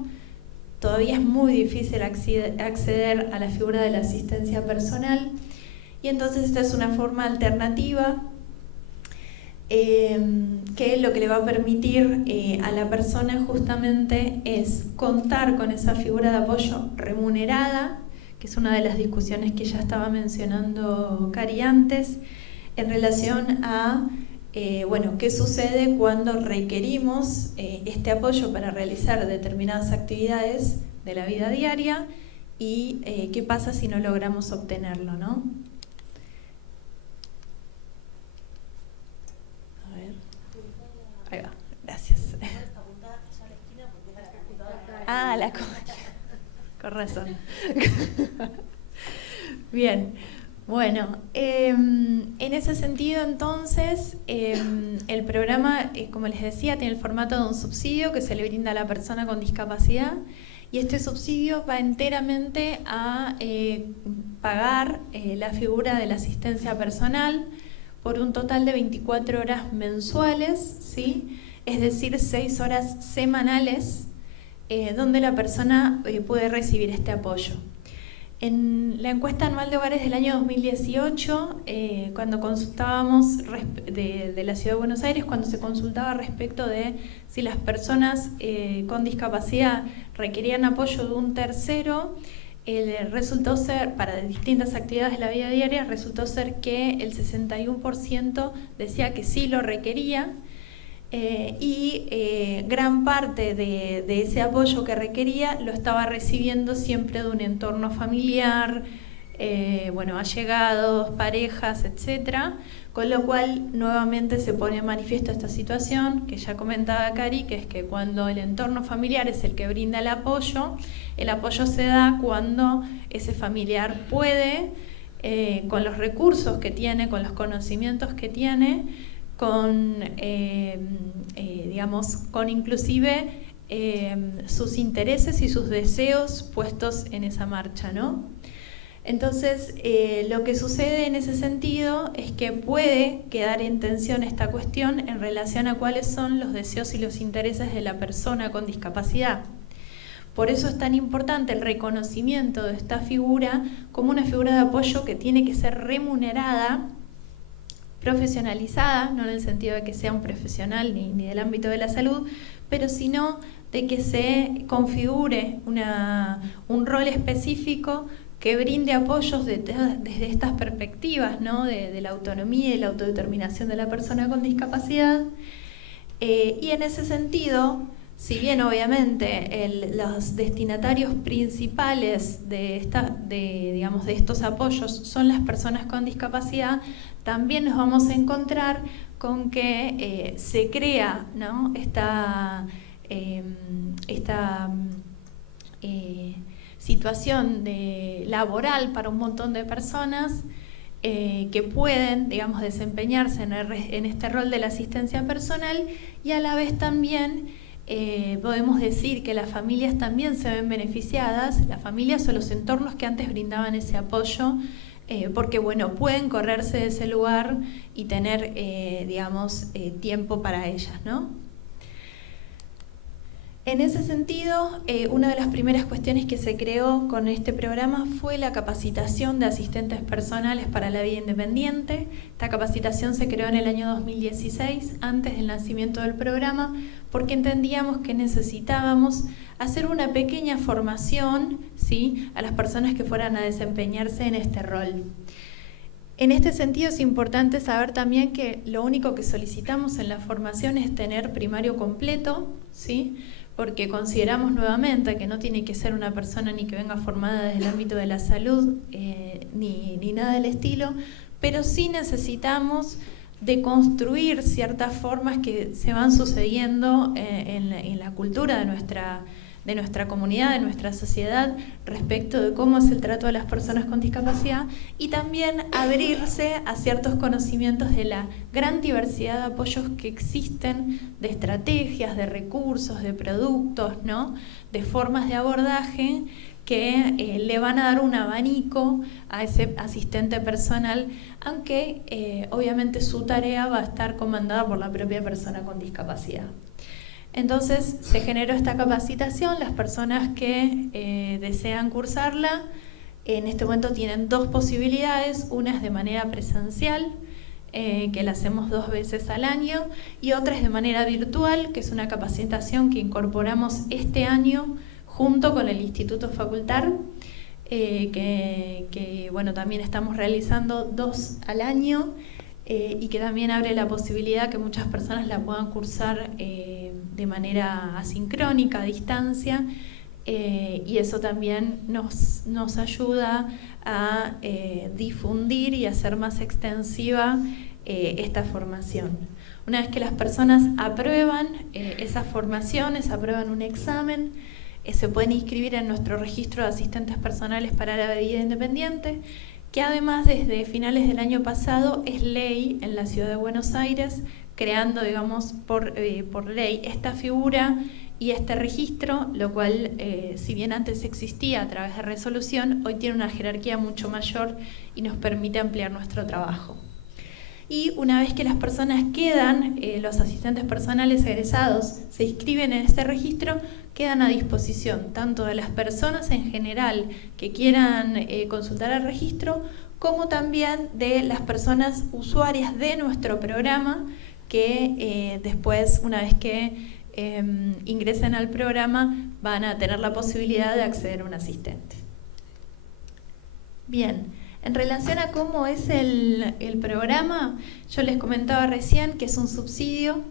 Todavía es muy difícil acceder a la figura de la asistencia personal, y entonces esta es una forma alternativa que lo que le va a permitir a la persona justamente es contar con esa figura de apoyo remunerada, que es una de las discusiones que ya estaba mencionando Cari antes, en relación a bueno, qué sucede cuando requerimos este apoyo para realizar determinadas actividades de la vida diaria y qué pasa si no logramos obtenerlo, ¿no? Ahí va, gracias. Ah, la con razón. Bien, bueno, en ese sentido entonces el programa, como les decía, tiene el formato de un subsidio que se le brinda a la persona con discapacidad, y este subsidio va enteramente a pagar la figura de la asistencia personal por un total de 24 horas mensuales, ¿sí? Es decir, 6 horas semanales, donde la persona puede recibir este apoyo. En la encuesta anual de hogares del año 2018, cuando consultábamos de la Ciudad de Buenos Aires, cuando se consultaba respecto de si las personas con discapacidad requerían apoyo de un tercero, resultó ser, para distintas actividades de la vida diaria, resultó ser que el 61% decía que sí lo requería, y gran parte de ese apoyo que requería lo estaba recibiendo siempre de un entorno familiar, bueno, allegados, parejas, etcétera, con lo cual nuevamente se pone en manifiesto esta situación que ya comentaba Cari, que es que cuando el entorno familiar es el que brinda el apoyo se da cuando ese familiar puede, con los recursos que tiene, con los conocimientos que tiene, con, digamos, con inclusive sus intereses y sus deseos puestos en esa marcha, ¿no? Entonces, lo que sucede en ese sentido es que puede quedar en tensión esta cuestión en relación a cuáles son los deseos y los intereses de la persona con discapacidad. Por eso es tan importante el reconocimiento de esta figura como una figura de apoyo que tiene que ser remunerada, profesionalizada, no en el sentido de que sea un profesional ni del ámbito de la salud, pero sino de que se configure un rol específico que brinde apoyos desde estas perspectivas, ¿no? de la autonomía y la autodeterminación de la persona con discapacidad. Y en ese sentido si bien obviamente los destinatarios principales de estos apoyos son las personas con discapacidad, también nos vamos a encontrar con que se crea, ¿no?, esta situación laboral para un montón de personas que pueden, digamos, desempeñarse en este rol de la asistencia personal, y a la vez también podemos decir que las familias también se ven beneficiadas, las familias o los entornos que antes brindaban ese apoyo, porque bueno, pueden correrse de ese lugar y tener, tiempo para ellas, ¿no? En ese sentido, una de las primeras cuestiones que se creó con este programa fue la capacitación de asistentes personales para la vida independiente. Esta capacitación se creó en el año 2016, antes del nacimiento del programa, porque entendíamos que necesitábamos hacer una pequeña formación, ¿sí?, a las personas que fueran a desempeñarse en este rol. En este sentido es importante saber también que lo único que solicitamos en la formación es tener primario completo, ¿sí?, porque consideramos nuevamente que no tiene que ser una persona ni que venga formada desde el ámbito de la salud, ni nada del estilo, pero sí necesitamos de construir ciertas formas que se van sucediendo en la cultura de nuestra comunidad, de nuestra sociedad, respecto de cómo es el trato de las personas con discapacidad, y también abrirse a ciertos conocimientos de la gran diversidad de apoyos que existen, de estrategias, de recursos, de productos, ¿no?, de formas de abordaje que le van a dar un abanico a ese asistente personal, aunque obviamente su tarea va a estar comandada por la propia persona con discapacidad. Entonces se generó esta capacitación. Las personas que desean cursarla en este momento tienen dos posibilidades: una es de manera presencial, que la hacemos 2 veces al año, y otra es de manera virtual, que es una capacitación que incorporamos este año junto con el Instituto Facultar, que bueno, también estamos realizando 2 al año, y que también abre la posibilidad que muchas personas la puedan cursar de manera asincrónica, a distancia, y eso también nos ayuda a difundir y hacer más extensiva esta formación. Una vez que las personas aprueban esas formaciones, aprueban un examen, se pueden inscribir en nuestro registro de asistentes personales para la vida independiente, que además desde finales del año pasado es ley en la Ciudad de Buenos Aires, creando, digamos, por ley esta figura y este registro, lo cual, si bien antes existía a través de resolución, hoy tiene una jerarquía mucho mayor y nos permite ampliar nuestro trabajo. Y una vez que las personas quedan, los asistentes personales egresados se inscriben en este registro, quedan a disposición tanto de las personas en general que quieran consultar el registro, como también de las personas usuarias de nuestro programa que después, una vez que ingresen al programa, van a tener la posibilidad de acceder a un asistente. Bien. En relación a cómo es el programa, yo les comentaba recién que es un subsidio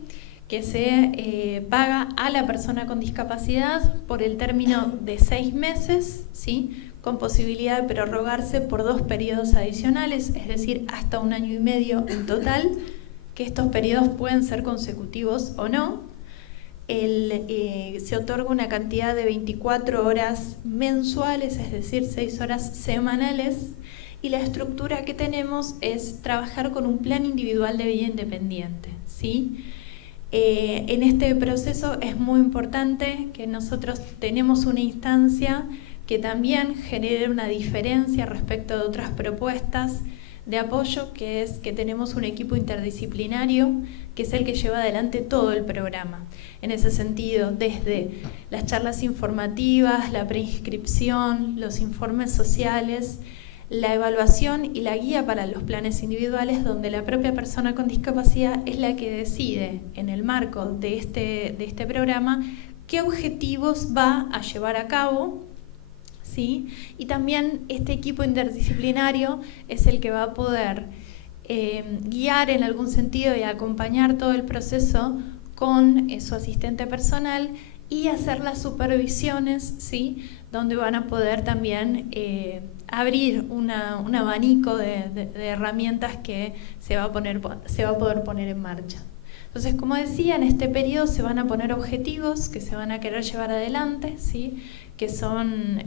que se paga a la persona con discapacidad por el término de 6 meses, ¿sí?, con posibilidad de prorrogarse por 2 periodos adicionales, es decir, hasta 1 año y medio en total, que estos periodos pueden ser consecutivos o no. Se otorga una cantidad de 24 horas mensuales, es decir, 6 horas semanales, y la estructura que tenemos es trabajar con un plan individual de vida independiente, ¿sí? En este proceso es muy importante que nosotros tenemos una instancia que también genere una diferencia respecto de otras propuestas de apoyo, que es que tenemos un equipo interdisciplinario que es el que lleva adelante todo el programa. En ese sentido, desde las charlas informativas, la preinscripción, los informes sociales, la evaluación y la guía para los planes individuales, donde la propia persona con discapacidad es la que decide, en el marco de este programa, qué objetivos va a llevar a cabo, ¿sí? Y también este equipo interdisciplinario es el que va a poder guiar en algún sentido y acompañar todo el proceso con su asistente personal, y hacer las supervisiones, ¿sí? Donde van a poder también abrir un abanico de herramientas que se va a poder poner en marcha. Entonces, como decía, en este periodo se van a poner objetivos que se van a querer llevar adelante, ¿sí? que son,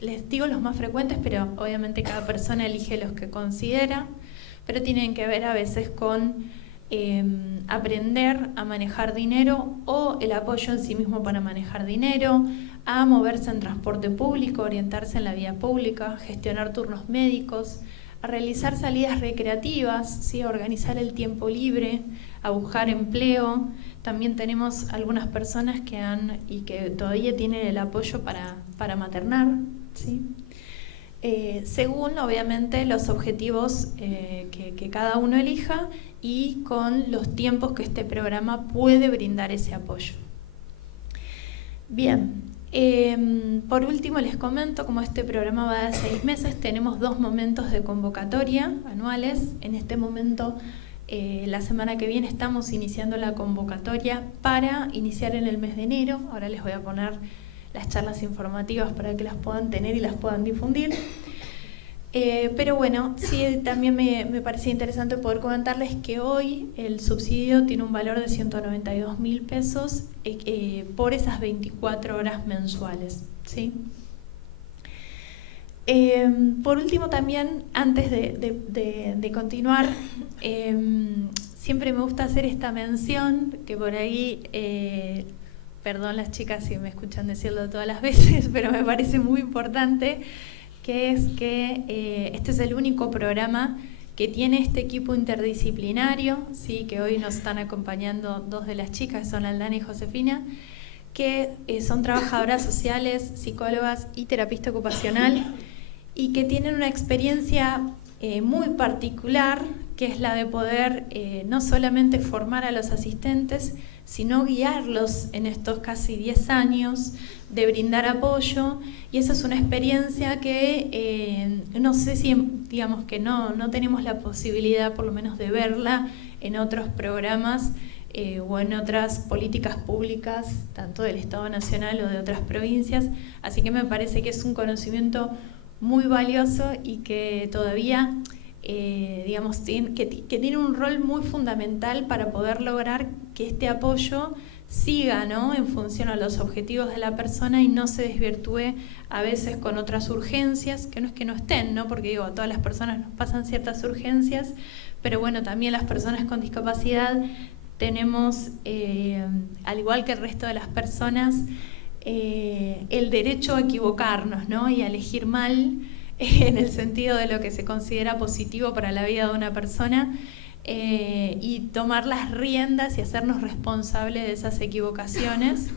les digo, los más frecuentes, pero obviamente cada persona elige los que considera, pero tienen que ver a veces con aprender a manejar dinero o el apoyo en sí mismo para manejar dinero, a moverse en transporte público, orientarse en la vía pública, gestionar turnos médicos, a realizar salidas recreativas, ¿sí? A organizar el tiempo libre, a buscar empleo. También tenemos algunas personas que que todavía tienen el apoyo para maternar, ¿sí? Según obviamente los objetivos que cada uno elija y con los tiempos que este programa puede brindar ese apoyo. Bien, por último les comento, como este programa va de 6 meses, tenemos 2 momentos de convocatoria anuales. En este momento, la semana que viene estamos iniciando la convocatoria para iniciar en el mes de enero. Ahora les voy a poner las charlas informativas para que las puedan tener y las puedan difundir. Pero bueno, sí, también me parecía interesante poder comentarles que hoy el subsidio tiene un valor de 192.000 pesos por esas 24 horas mensuales, ¿sí? Por último también, antes de continuar, siempre me gusta hacer esta mención, que por ahí, perdón las chicas si me escuchan decirlo todas las veces, pero me parece muy importante, que es que este es el único programa que tiene este equipo interdisciplinario, ¿sí? Que hoy nos están acompañando 2 de las chicas, son Aldana y Josefina, que son trabajadoras sociales, psicólogas y terapista ocupacional, y que tienen una experiencia muy particular, que es la de poder no solamente formar a los asistentes, sino guiarlos en estos casi 10 años de brindar apoyo, y esa es una experiencia que no sé si, digamos que no tenemos la posibilidad por lo menos de verla en otros programas o en otras políticas públicas, tanto del Estado Nacional o de otras provincias, así que me parece que es un conocimiento muy valioso y que todavía digamos, que tiene un rol muy fundamental para poder lograr que este apoyo siga, ¿no?, en función a los objetivos de la persona y no se desvirtúe a veces con otras urgencias, que no es que no estén, ¿no?, porque digo, a todas las personas nos pasan ciertas urgencias, pero bueno, también las personas con discapacidad tenemos, al igual que el resto de las personas, el derecho a equivocarnos, ¿no?, y a elegir mal, en el sentido de lo que se considera positivo para la vida de una persona, y tomar las riendas y hacernos responsables de esas equivocaciones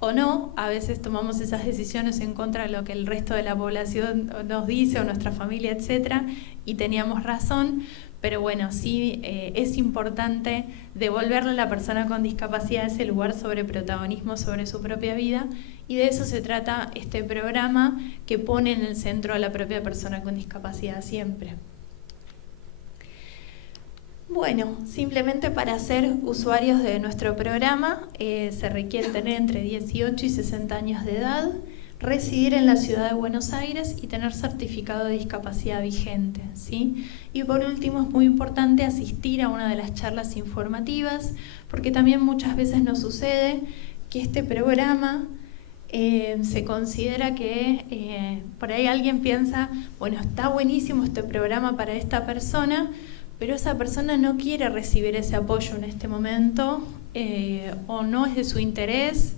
o no. A veces tomamos esas decisiones en contra de lo que el resto de la población nos dice o nuestra familia, etcétera, y teníamos razón, pero bueno, sí es importante devolverle a la persona con discapacidad ese lugar sobre protagonismo sobre su propia vida, y de eso se trata este programa, que pone en el centro a la propia persona con discapacidad siempre. Bueno, simplemente para ser usuarios de nuestro programa se requiere tener entre 18 y 60 años de edad, residir en la ciudad de Buenos Aires y tener certificado de discapacidad vigente, ¿sí? Y por último, es muy importante asistir a una de las charlas informativas, porque también muchas veces nos sucede que este programa se considera que por ahí alguien piensa, bueno, está buenísimo este programa para esta persona, pero esa persona no quiere recibir ese apoyo en este momento, o no es de su interés,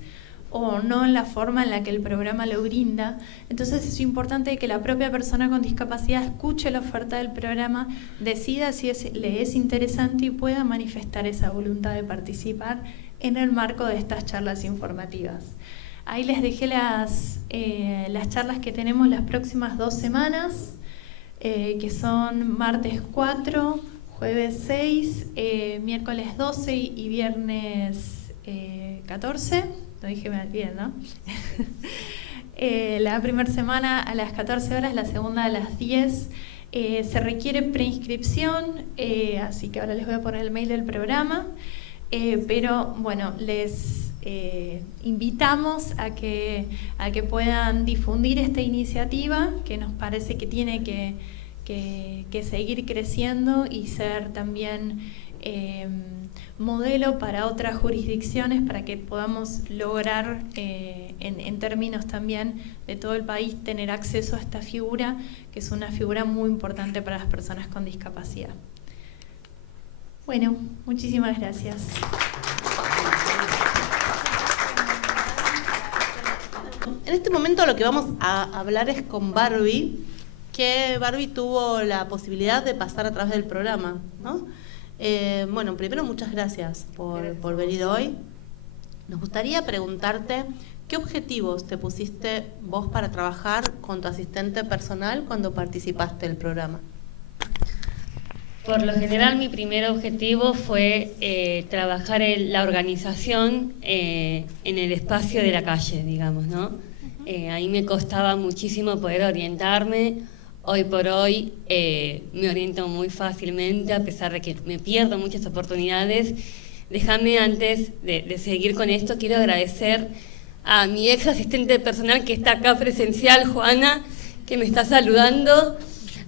o no en la forma en la que el programa lo brinda. Entonces es importante que la propia persona con discapacidad escuche la oferta del programa, decida si le es interesante y pueda manifestar esa voluntad de participar en el marco de estas charlas informativas. Ahí les dejé las charlas que tenemos las próximas 2 semanas, que son martes 4, jueves 6, miércoles 12 y viernes 14. Lo dije bien, ¿no? La primera semana a las 14 horas, la segunda a las 10. Se requiere preinscripción, así que ahora les voy a poner el mail del programa. Pero bueno, les invitamos a que puedan difundir esta iniciativa, que nos parece que tiene que seguir creciendo y ser también modelo para otras jurisdicciones, para que podamos lograr en términos también de todo el país tener acceso a esta figura, que es una figura muy importante para las personas con discapacidad. Bueno, muchísimas gracias. En este momento lo que vamos a hablar es con Barbie, que Barbie tuvo la posibilidad de pasar a través del programa, ¿no? Bueno, primero muchas gracias por venir hoy. Nos gustaría preguntarte qué objetivos te pusiste vos para trabajar con tu asistente personal cuando participaste del programa. Por lo general, mi primer objetivo fue trabajar en la organización en el espacio de la calle, digamos, ¿no? Ahí me costaba muchísimo poder orientarme. Hoy por hoy me oriento muy fácilmente, a pesar de que me pierdo muchas oportunidades. Déjame, antes de seguir con esto, quiero agradecer a mi ex asistente personal que está acá presencial, Juana, que me está saludando.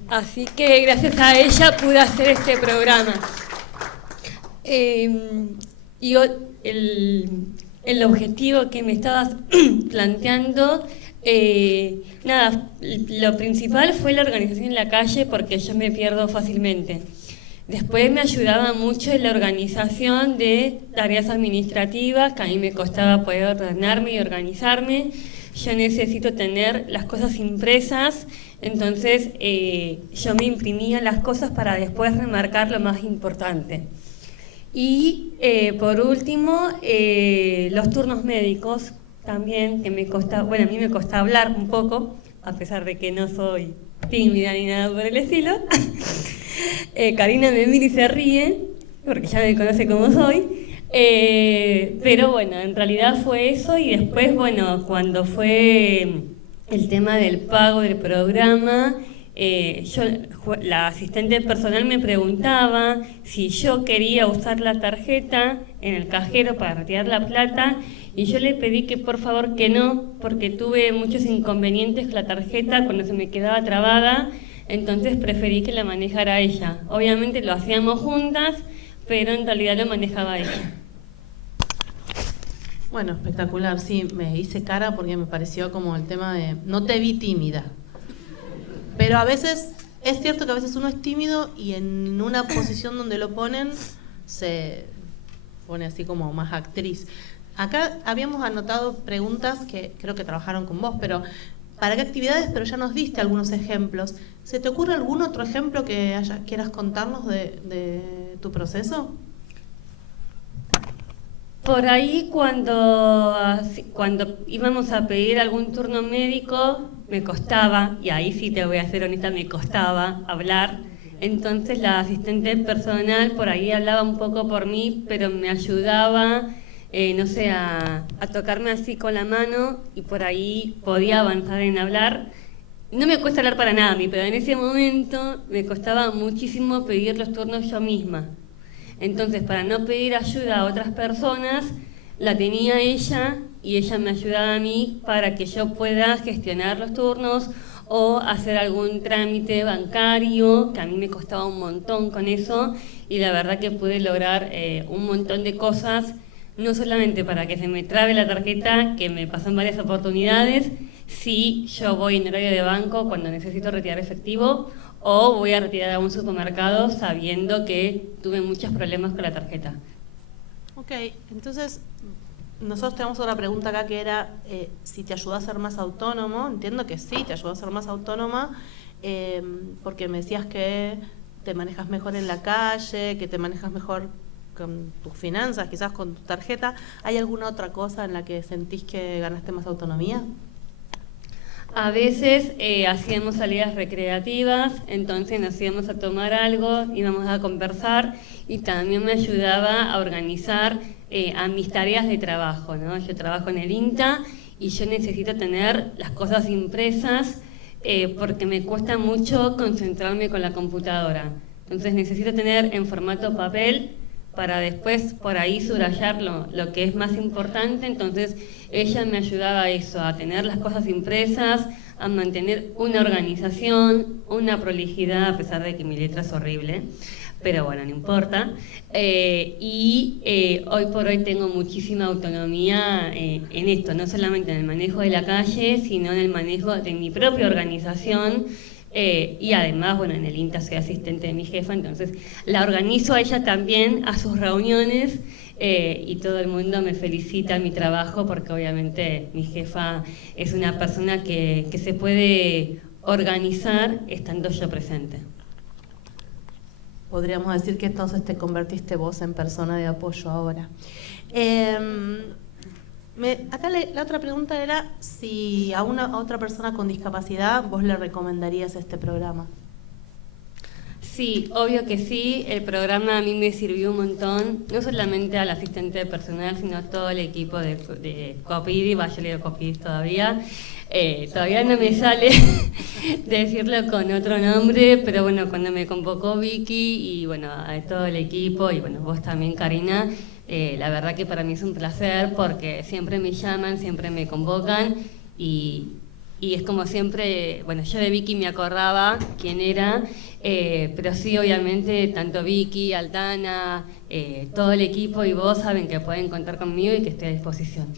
Así que gracias a ella pude hacer este programa. Y el objetivo que me estabas planteando, nada, lo principal fue la organización en la calle, porque yo me pierdo fácilmente. Después me ayudaba mucho en la organización de tareas administrativas, que a mí me costaba poder ordenarme y organizarme. Yo necesito tener las cosas impresas, entonces yo me imprimía las cosas para después remarcar lo más importante. Y por último, los turnos médicos también, que me costaba, bueno, a mí me costaba hablar un poco, a pesar de que no soy tímida ni nada por el estilo. Karina me mira y se ríe, porque ya me conoce como soy. Pero bueno, en realidad fue eso. Y después, bueno, cuando fue el tema del pago del programa, la asistente personal me preguntaba si yo quería usar la tarjeta en el cajero para retirar la plata, y yo le pedí que por favor que no, porque tuve muchos inconvenientes con la tarjeta cuando se me quedaba trabada, entonces preferí que la manejara ella. Obviamente lo hacíamos juntas, pero en realidad lo manejaba ella. Bueno, espectacular, sí, me hice cara porque me pareció como el tema de no te vi tímida. Pero a veces, es cierto que a veces uno es tímido y en una posición donde lo ponen, se pone así como más actriz. Acá habíamos anotado preguntas que creo que trabajaron con vos, pero ¿para qué actividades? Pero ya nos diste algunos ejemplos. ¿Se te ocurre algún otro ejemplo que quieras contarnos de tu proceso? Por ahí cuando íbamos a pedir algún turno médico me costaba, y ahí sí te voy a ser honesta, me costaba hablar. Entonces la asistente personal por ahí hablaba un poco por mí, pero me ayudaba, no sé, a tocarme así con la mano, y por ahí podía avanzar en hablar. No me cuesta hablar para nada a mí, pero en ese momento me costaba muchísimo pedir los turnos yo misma. Entonces, para no pedir ayuda a otras personas, la tenía ella y ella me ayudaba a mí para que yo pueda gestionar los turnos o hacer algún trámite bancario, que a mí me costaba un montón con eso, y la verdad que pude lograr un montón de cosas, no solamente para que se me trabe la tarjeta, que me pasó en varias oportunidades, si yo voy en horario de banco cuando necesito retirar efectivo, o voy a retirar a un supermercado sabiendo que tuve muchos problemas con la tarjeta. Ok, entonces nosotros tenemos otra pregunta acá que era si te ayudó a ser más autónomo. Entiendo que sí, te ayudó a ser más autónoma, porque me decías que te manejas mejor en la calle, que te manejas mejor con tus finanzas, quizás con tu tarjeta. ¿Hay alguna otra cosa en la que sentís que ganaste más autonomía? A veces hacíamos salidas recreativas, entonces nos íbamos a tomar algo, íbamos a conversar, y también me ayudaba a organizar a mis tareas de trabajo, ¿no? Yo trabajo en el INTA y yo necesito tener las cosas impresas porque me cuesta mucho concentrarme con la computadora. Entonces necesito tener en formato papel para después por ahí subrayar lo que es más importante. Entonces ella me ayudaba a eso, a tener las cosas impresas, a mantener una organización, una prolijidad, a pesar de que mi letra es horrible, pero bueno, no importa. Hoy por hoy tengo muchísima autonomía en esto, no solamente en el manejo de la calle, sino en el manejo de mi propia organización. Y además, bueno, en el INTA soy asistente de mi jefa, entonces la organizo a ella también, a sus reuniones, y todo el mundo me felicita mi trabajo porque obviamente mi jefa es una persona que se puede organizar estando yo presente. Podríamos decir que entonces te convertiste vos en persona de apoyo ahora. Acá la otra pregunta era si a otra persona con discapacidad vos le recomendarías este programa. Sí, obvio que sí. El programa a mí me sirvió un montón, no solamente al asistente personal, sino a todo el equipo de Copidi. Yo le digo Copidi todavía. Todavía no me sale decirlo con otro nombre, pero bueno, cuando me convocó Vicky y bueno, a todo el equipo y bueno, vos también, Karina, la verdad que para mí es un placer porque siempre me llaman, siempre me convocan y es como siempre, bueno, yo de Vicky me acordaba quién era, pero sí, obviamente, tanto Vicky, Aldana, todo el equipo y vos saben que pueden contar conmigo y que estoy a disposición.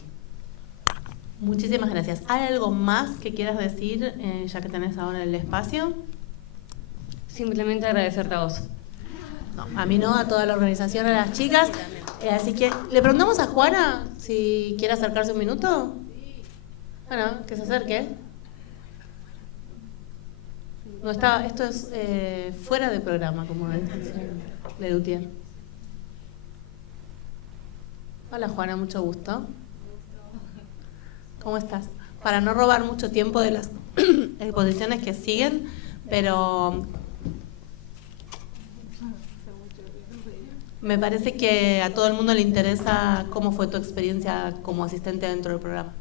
Muchísimas gracias. ¿Hay algo más que quieras decir, ya que tenés ahora el espacio? Simplemente agradecerte a vos. No, a mí no, a toda la organización, a las chicas. Así que, ¿le preguntamos a Juana si quiere acercarse un minuto? Bueno, que se acerque. No está, esto es fuera de programa, como de Lutier. Hola Juana, mucho gusto. ¿Cómo estás? Para no robar mucho tiempo de las exposiciones que siguen, pero me parece que a todo el mundo le interesa cómo fue tu experiencia como asistente dentro del programa.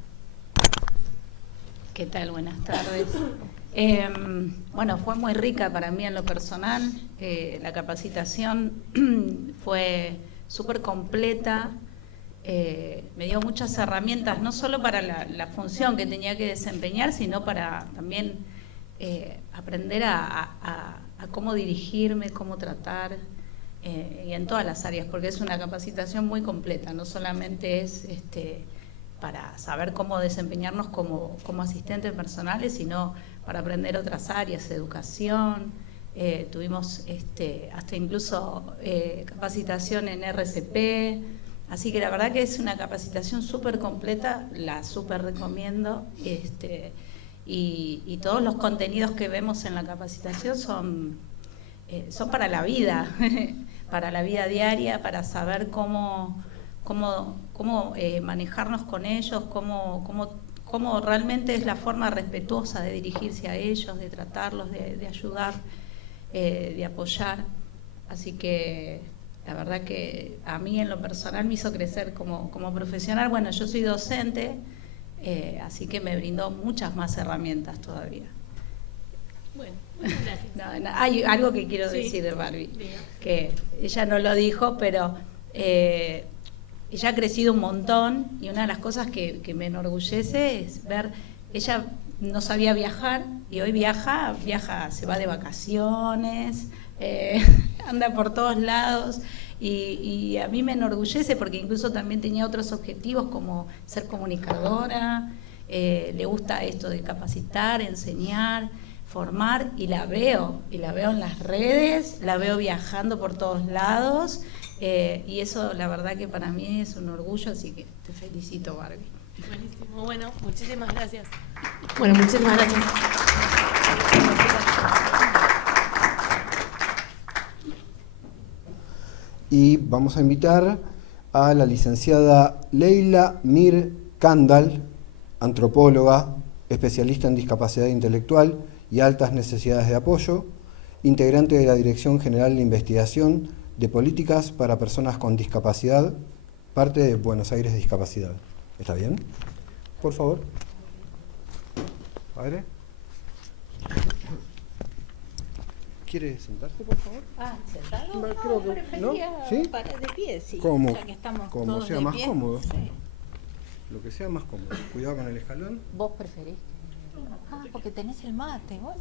¿Qué tal? Buenas tardes. Bueno, fue muy rica para mí en lo personal. La capacitación fue súper completa. Me dio muchas herramientas, no solo para la función que tenía que desempeñar, sino para también aprender a cómo dirigirme, cómo tratar, y en todas las áreas, porque es una capacitación muy completa, no solamente es para saber cómo desempeñarnos como asistentes personales, sino para aprender otras áreas, educación, tuvimos hasta incluso capacitación en RCP, así que la verdad que es una capacitación súper completa, la súper recomiendo, y todos los contenidos que vemos en la capacitación son para la vida, para la vida diaria, para saber cómo manejarnos con ellos, cómo realmente es la forma respetuosa de dirigirse a ellos, de tratarlos, de ayudar, de apoyar. Así que la verdad que a mí en lo personal me hizo crecer como profesional. Bueno, yo soy docente, así que me brindó muchas más herramientas todavía. Bueno, gracias. No, hay algo que quiero decir de Barbie, que ella no lo dijo, pero ella ha crecido un montón y una de las cosas que me enorgullece es ver, ella no sabía viajar y hoy viaja, se va de vacaciones, anda por todos lados y a mí me enorgullece porque incluso también tenía otros objetivos como ser comunicadora, le gusta esto de capacitar, enseñar, formar y la veo en las redes, la veo viajando por todos lados y eso la verdad que para mí es un orgullo, así que te felicito, Barbie. Buenísimo, bueno, muchísimas gracias. Bueno, muchísimas gracias. Y vamos a invitar a la licenciada Leila Mir Kandal, antropóloga, especialista en discapacidad intelectual y altas necesidades de apoyo, integrante de la Dirección General de Investigación de Políticas para Personas con Discapacidad, parte de Buenos Aires Discapacidad. ¿Está bien? Por favor. Padre. ¿Quiere sentarse, por favor? ¿Sentado? No, No, creo que- prefería ¿no? ¿Sí? para de pie, sí. Como, Ya que estamos como todos sea de más pie. cómodo. Sí. Lo que sea más cómodo. Cuidado con el escalón. ¿Vos preferís? Porque tenés el mate. Bueno,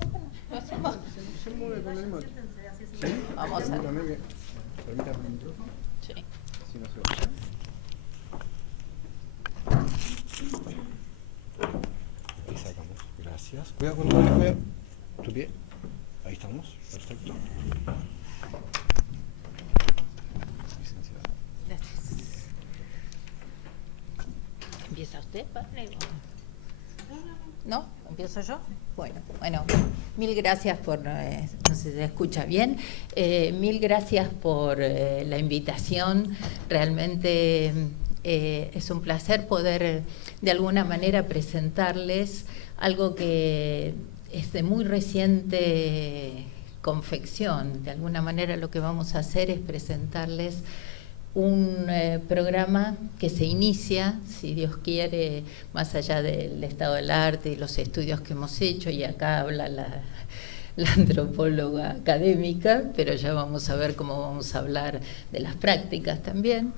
lo hacemos. Se mueve con el mate. ¿Sí? Vamos a ver. Permítame el micrófono. Sí. Si no se va. Ahí sacamos. Gracias. Cuidado con el pie. Tu pie. Ahí estamos. Perfecto. Licenciada. Gracias. ¿Empieza usted, padre? ¿No? ¿Empiezo yo? Bueno, mil gracias por, no sé si se escucha bien, mil gracias por la invitación. Realmente es un placer poder de alguna manera presentarles algo que es de muy reciente confección. De alguna manera lo que vamos a hacer es presentarles un programa que se inicia, si Dios quiere, más allá del estado del arte y los estudios que hemos hecho, y acá habla la antropóloga académica, pero ya vamos a ver cómo vamos a hablar de las prácticas también.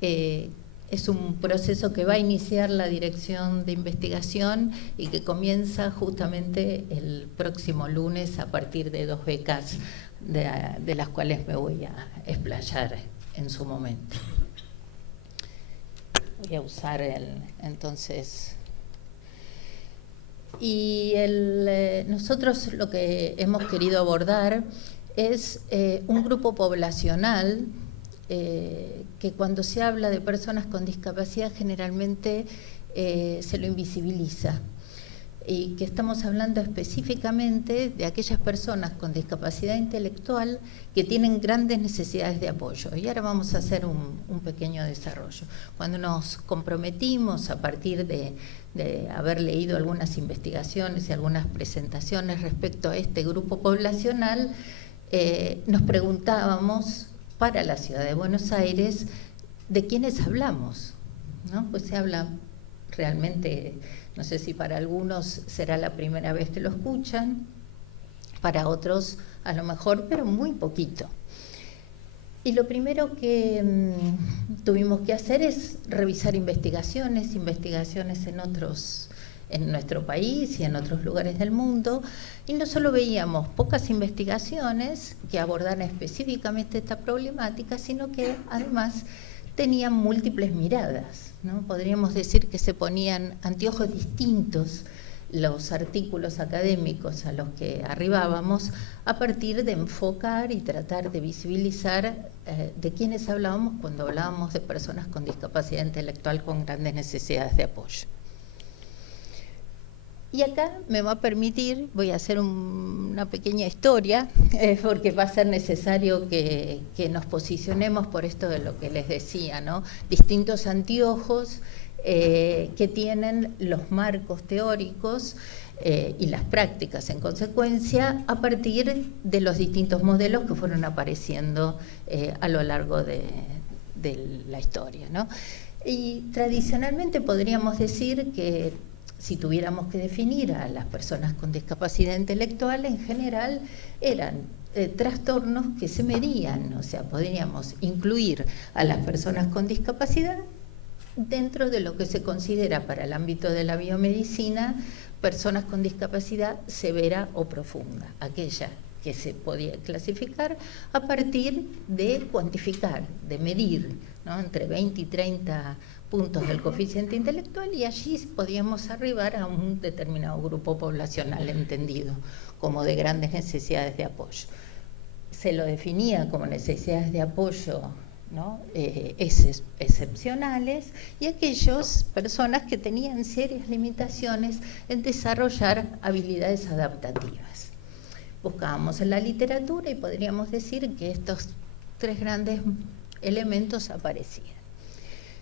Es un proceso que va a iniciar la Dirección de Investigación y que comienza justamente el próximo lunes a partir de 2 becas de las cuales me voy a explayar en su momento. Voy a usar entonces. Y nosotros lo que hemos querido abordar es un grupo poblacional que cuando se habla de personas con discapacidad generalmente se lo invisibiliza. Y que estamos hablando específicamente de aquellas personas con discapacidad intelectual que tienen grandes necesidades de apoyo. Y ahora vamos a hacer un pequeño desarrollo. Cuando nos comprometimos a partir de haber leído algunas investigaciones y algunas presentaciones respecto a este grupo poblacional, nos preguntábamos para la ciudad de Buenos Aires de quiénes hablamos, ¿no? Pues se habla realmente. No sé si para algunos será la primera vez que lo escuchan, para otros a lo mejor, pero muy poquito. Y lo primero que tuvimos que hacer es revisar investigaciones en nuestro país y en otros lugares del mundo, y no solo veíamos pocas investigaciones que abordaran específicamente esta problemática, sino que además tenían múltiples miradas, ¿no? Podríamos decir que se ponían anteojos distintos los artículos académicos a los que arribábamos a partir de enfocar y tratar de visibilizar de quiénes hablábamos cuando hablábamos de personas con discapacidad intelectual con grandes necesidades de apoyo. Y acá me va a permitir, voy a hacer una pequeña historia, porque va a ser necesario que nos posicionemos por esto de lo que les decía, ¿no? Distintos anteojos que tienen los marcos teóricos y las prácticas en consecuencia a partir de los distintos modelos que fueron apareciendo a lo largo de la historia, ¿no? Y tradicionalmente podríamos decir que si tuviéramos que definir a las personas con discapacidad intelectual, en general eran trastornos que se medían, o sea, podríamos incluir a las personas con discapacidad dentro de lo que se considera para el ámbito de la biomedicina personas con discapacidad severa o profunda, aquella que se podía clasificar a partir de cuantificar, de medir, ¿no? Entre 20 y 30 puntos del coeficiente intelectual, y allí podíamos arribar a un determinado grupo poblacional entendido como de grandes necesidades de apoyo. Se lo definía como necesidades de apoyo, ¿no? Excepcionales, y aquellas personas que tenían serias limitaciones en desarrollar habilidades adaptativas. Buscábamos en la literatura y podríamos decir que estos 3 grandes elementos aparecían.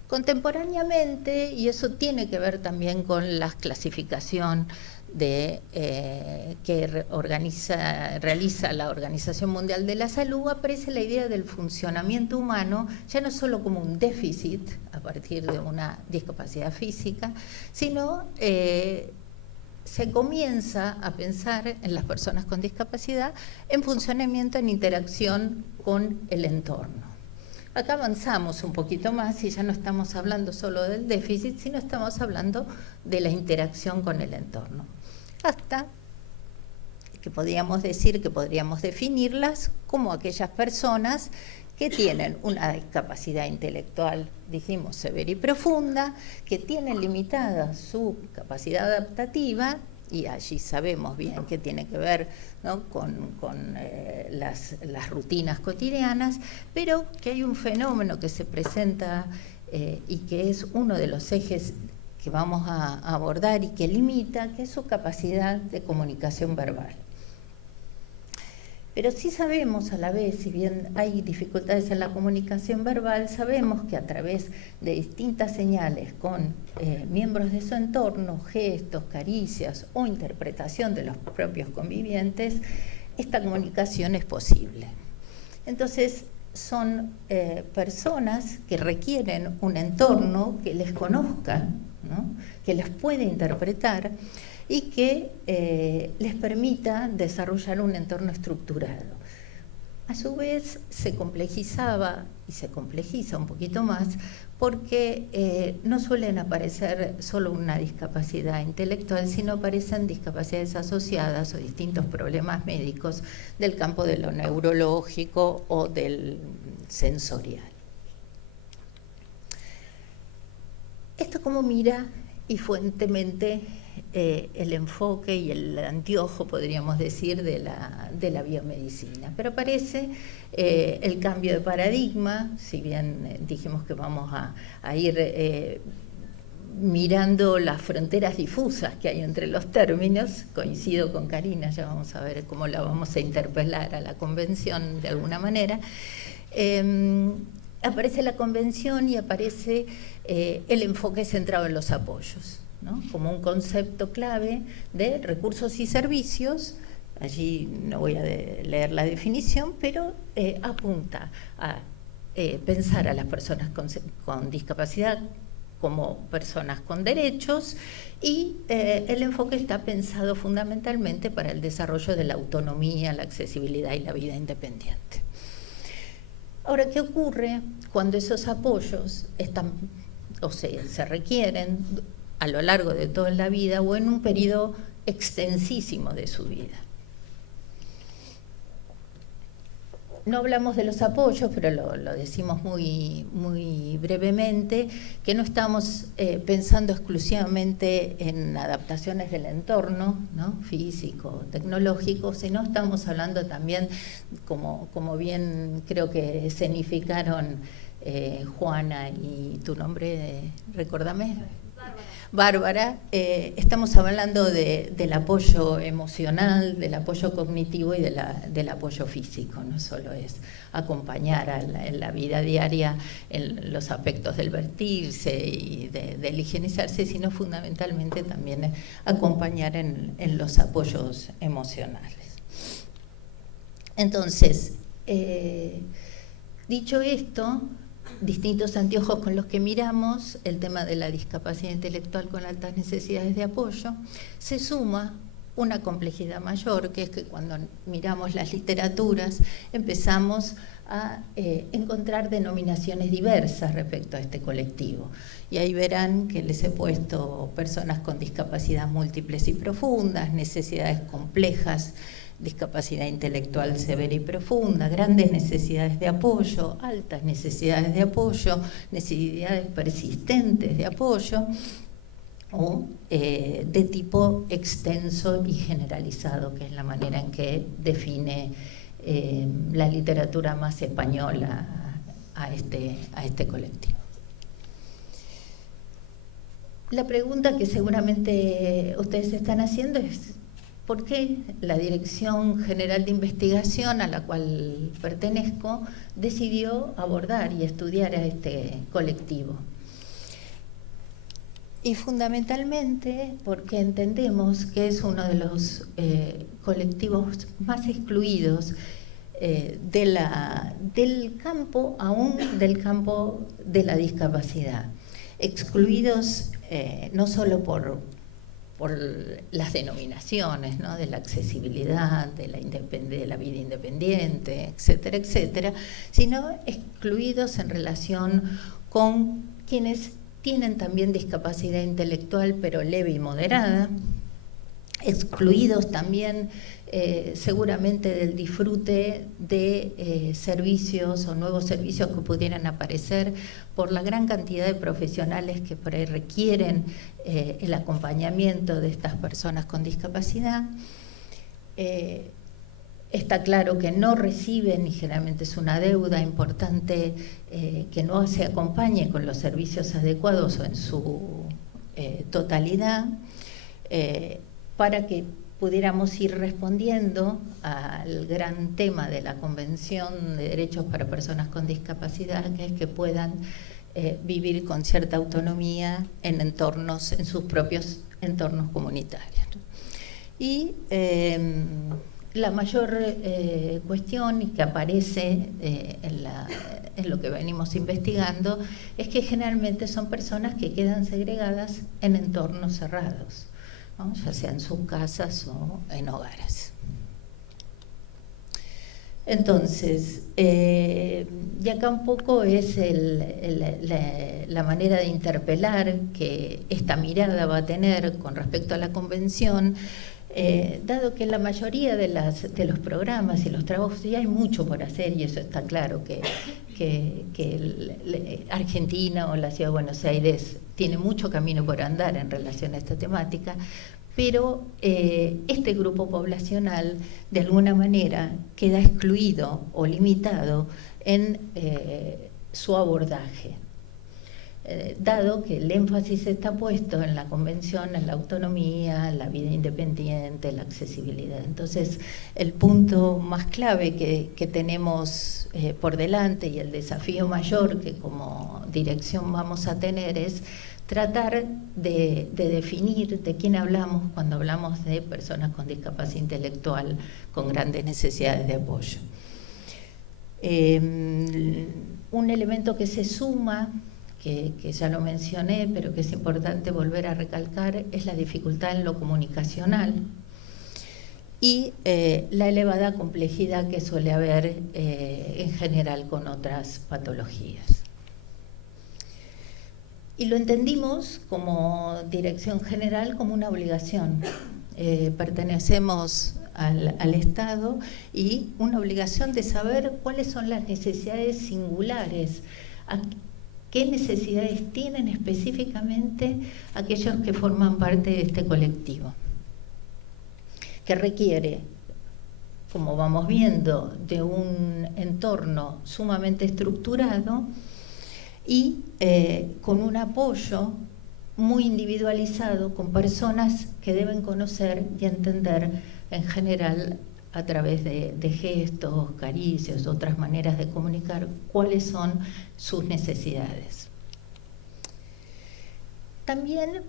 Contemporáneamente, y eso tiene que ver también con la clasificación que realiza la Organización Mundial de la Salud, aparece la idea del funcionamiento humano, ya no solo como un déficit a partir de una discapacidad física, sino se comienza a pensar en las personas con discapacidad en funcionamiento, en interacción con el entorno. Acá avanzamos un poquito más y ya no estamos hablando solo del déficit, sino estamos hablando de la interacción con el entorno. Hasta que podríamos decir que podríamos definirlas como aquellas personas que tienen una discapacidad intelectual, dijimos, severa y profunda, que tienen limitada su capacidad adaptativa, y allí sabemos bien que tiene que ver, ¿no?, con las rutinas cotidianas, pero que hay un fenómeno que se presenta y que es uno de los ejes que vamos a abordar y que limita, que es su capacidad de comunicación verbal. Pero sí sabemos a la vez, si bien hay dificultades en la comunicación verbal, sabemos que a través de distintas señales con miembros de su entorno, gestos, caricias o interpretación de los propios convivientes, esta comunicación es posible. Entonces, son personas que requieren un entorno que les conozca, ¿no?, que les puede interpretar y que les permita desarrollar un entorno estructurado. A su vez, se complejizaba y se complejiza un poquito más porque no suelen aparecer solo una discapacidad intelectual, sino aparecen discapacidades asociadas o distintos problemas médicos del campo de lo neurológico o del sensorial. Esto como mira y fuertemente el enfoque y el anteojo, podríamos decir, de la biomedicina. Pero aparece el cambio de paradigma, si bien dijimos que vamos a ir mirando las fronteras difusas que hay entre los términos. Coincido con Karina, ya vamos a ver cómo la vamos a interpelar a la convención de alguna manera. Aparece la convención y aparece el enfoque centrado en los apoyos, ¿no?, como un concepto clave de recursos y servicios. Allí no voy a leer la definición, pero apunta a pensar a las personas con discapacidad como personas con derechos, y el enfoque está pensado fundamentalmente para el desarrollo de la autonomía, la accesibilidad y la vida independiente. Ahora, ¿qué ocurre cuando esos apoyos están o se requieren a lo largo de toda la vida o en un periodo extensísimo de su vida? No hablamos de los apoyos, pero lo decimos muy brevemente, que no estamos pensando exclusivamente en adaptaciones del entorno, ¿no?, físico, tecnológico, sino estamos hablando también, como bien creo que escenificaron Juana y tu nombre, recórdame. Bárbara, estamos hablando del apoyo emocional, del apoyo cognitivo y del apoyo físico. No solo es acompañar en la vida diaria en los aspectos del vestirse y del higienizarse, sino fundamentalmente también acompañar en los apoyos emocionales. Entonces, dicho esto, distintos anteojos con los que miramos el tema de la discapacidad intelectual con altas necesidades de apoyo, se suma una complejidad mayor, que es que cuando miramos las literaturas empezamos a encontrar denominaciones diversas respecto a este colectivo. Y ahí verán que les he puesto personas con discapacidad múltiples y profundas, necesidades complejas, discapacidad intelectual severa y profunda, grandes necesidades de apoyo, altas necesidades de apoyo, necesidades persistentes de apoyo, o de tipo extenso y generalizado, que es la manera en que define la literatura más española a este colectivo. La pregunta que seguramente ustedes están haciendo es: ¿por qué la Dirección General de Investigación, a la cual pertenezco, decidió abordar y estudiar a este colectivo? Y fundamentalmente porque entendemos que es uno de los colectivos más excluidos del campo, aún del campo de la discapacidad. Excluidos no solo por por las denominaciones, ¿no?, de la accesibilidad, de la vida independiente, etcétera, etcétera, sino excluidos en relación con quienes tienen también discapacidad intelectual, pero leve y moderada, excluidos también seguramente del disfrute de servicios o nuevos servicios que pudieran aparecer por la gran cantidad de profesionales que por ahí requieren el acompañamiento de estas personas con discapacidad. Está claro que no reciben, y generalmente es una deuda importante, que no se acompañe con los servicios adecuados o en su totalidad, para que pudiéramos ir respondiendo al gran tema de la Convención de Derechos para Personas con Discapacidad, que es que puedan vivir con cierta autonomía en sus propios entornos comunitarios. Y la mayor cuestión, y que aparece en lo que venimos investigando, es que generalmente son personas que quedan segregadas en entornos cerrados, ¿no?, ya sea en sus casas o en hogares. Entonces, y acá un poco es la manera de interpelar que esta mirada va a tener con respecto a la Convención, dado que la mayoría de los programas y los trabajos, ya hay mucho por hacer, y eso está claro, que Argentina o la Ciudad de Buenos Aires tiene mucho camino por andar en relación a esta temática, pero este grupo poblacional de alguna manera queda excluido o limitado en su abordaje, dado que el énfasis está puesto en la Convención, en la autonomía, la vida independiente, la accesibilidad. Entonces, el punto más clave que tenemos por delante, y el desafío mayor que como dirección vamos a tener, es tratar de definir de quién hablamos cuando hablamos de personas con discapacidad intelectual con grandes necesidades de apoyo. Un elemento que se suma, que ya lo mencioné, pero que es importante volver a recalcar, es la dificultad en lo comunicacional y la elevada complejidad que suele haber en general con otras patologías. Y lo entendimos como dirección general como una obligación. Pertenecemos al Estado, y una obligación de saber cuáles son las necesidades singulares, qué necesidades tienen específicamente aquellos que forman parte de este colectivo, que requiere, como vamos viendo, de un entorno sumamente estructurado y con un apoyo muy individualizado, con personas que deben conocer y entender en general a través de gestos, caricias, otras maneras de comunicar cuáles son sus necesidades. También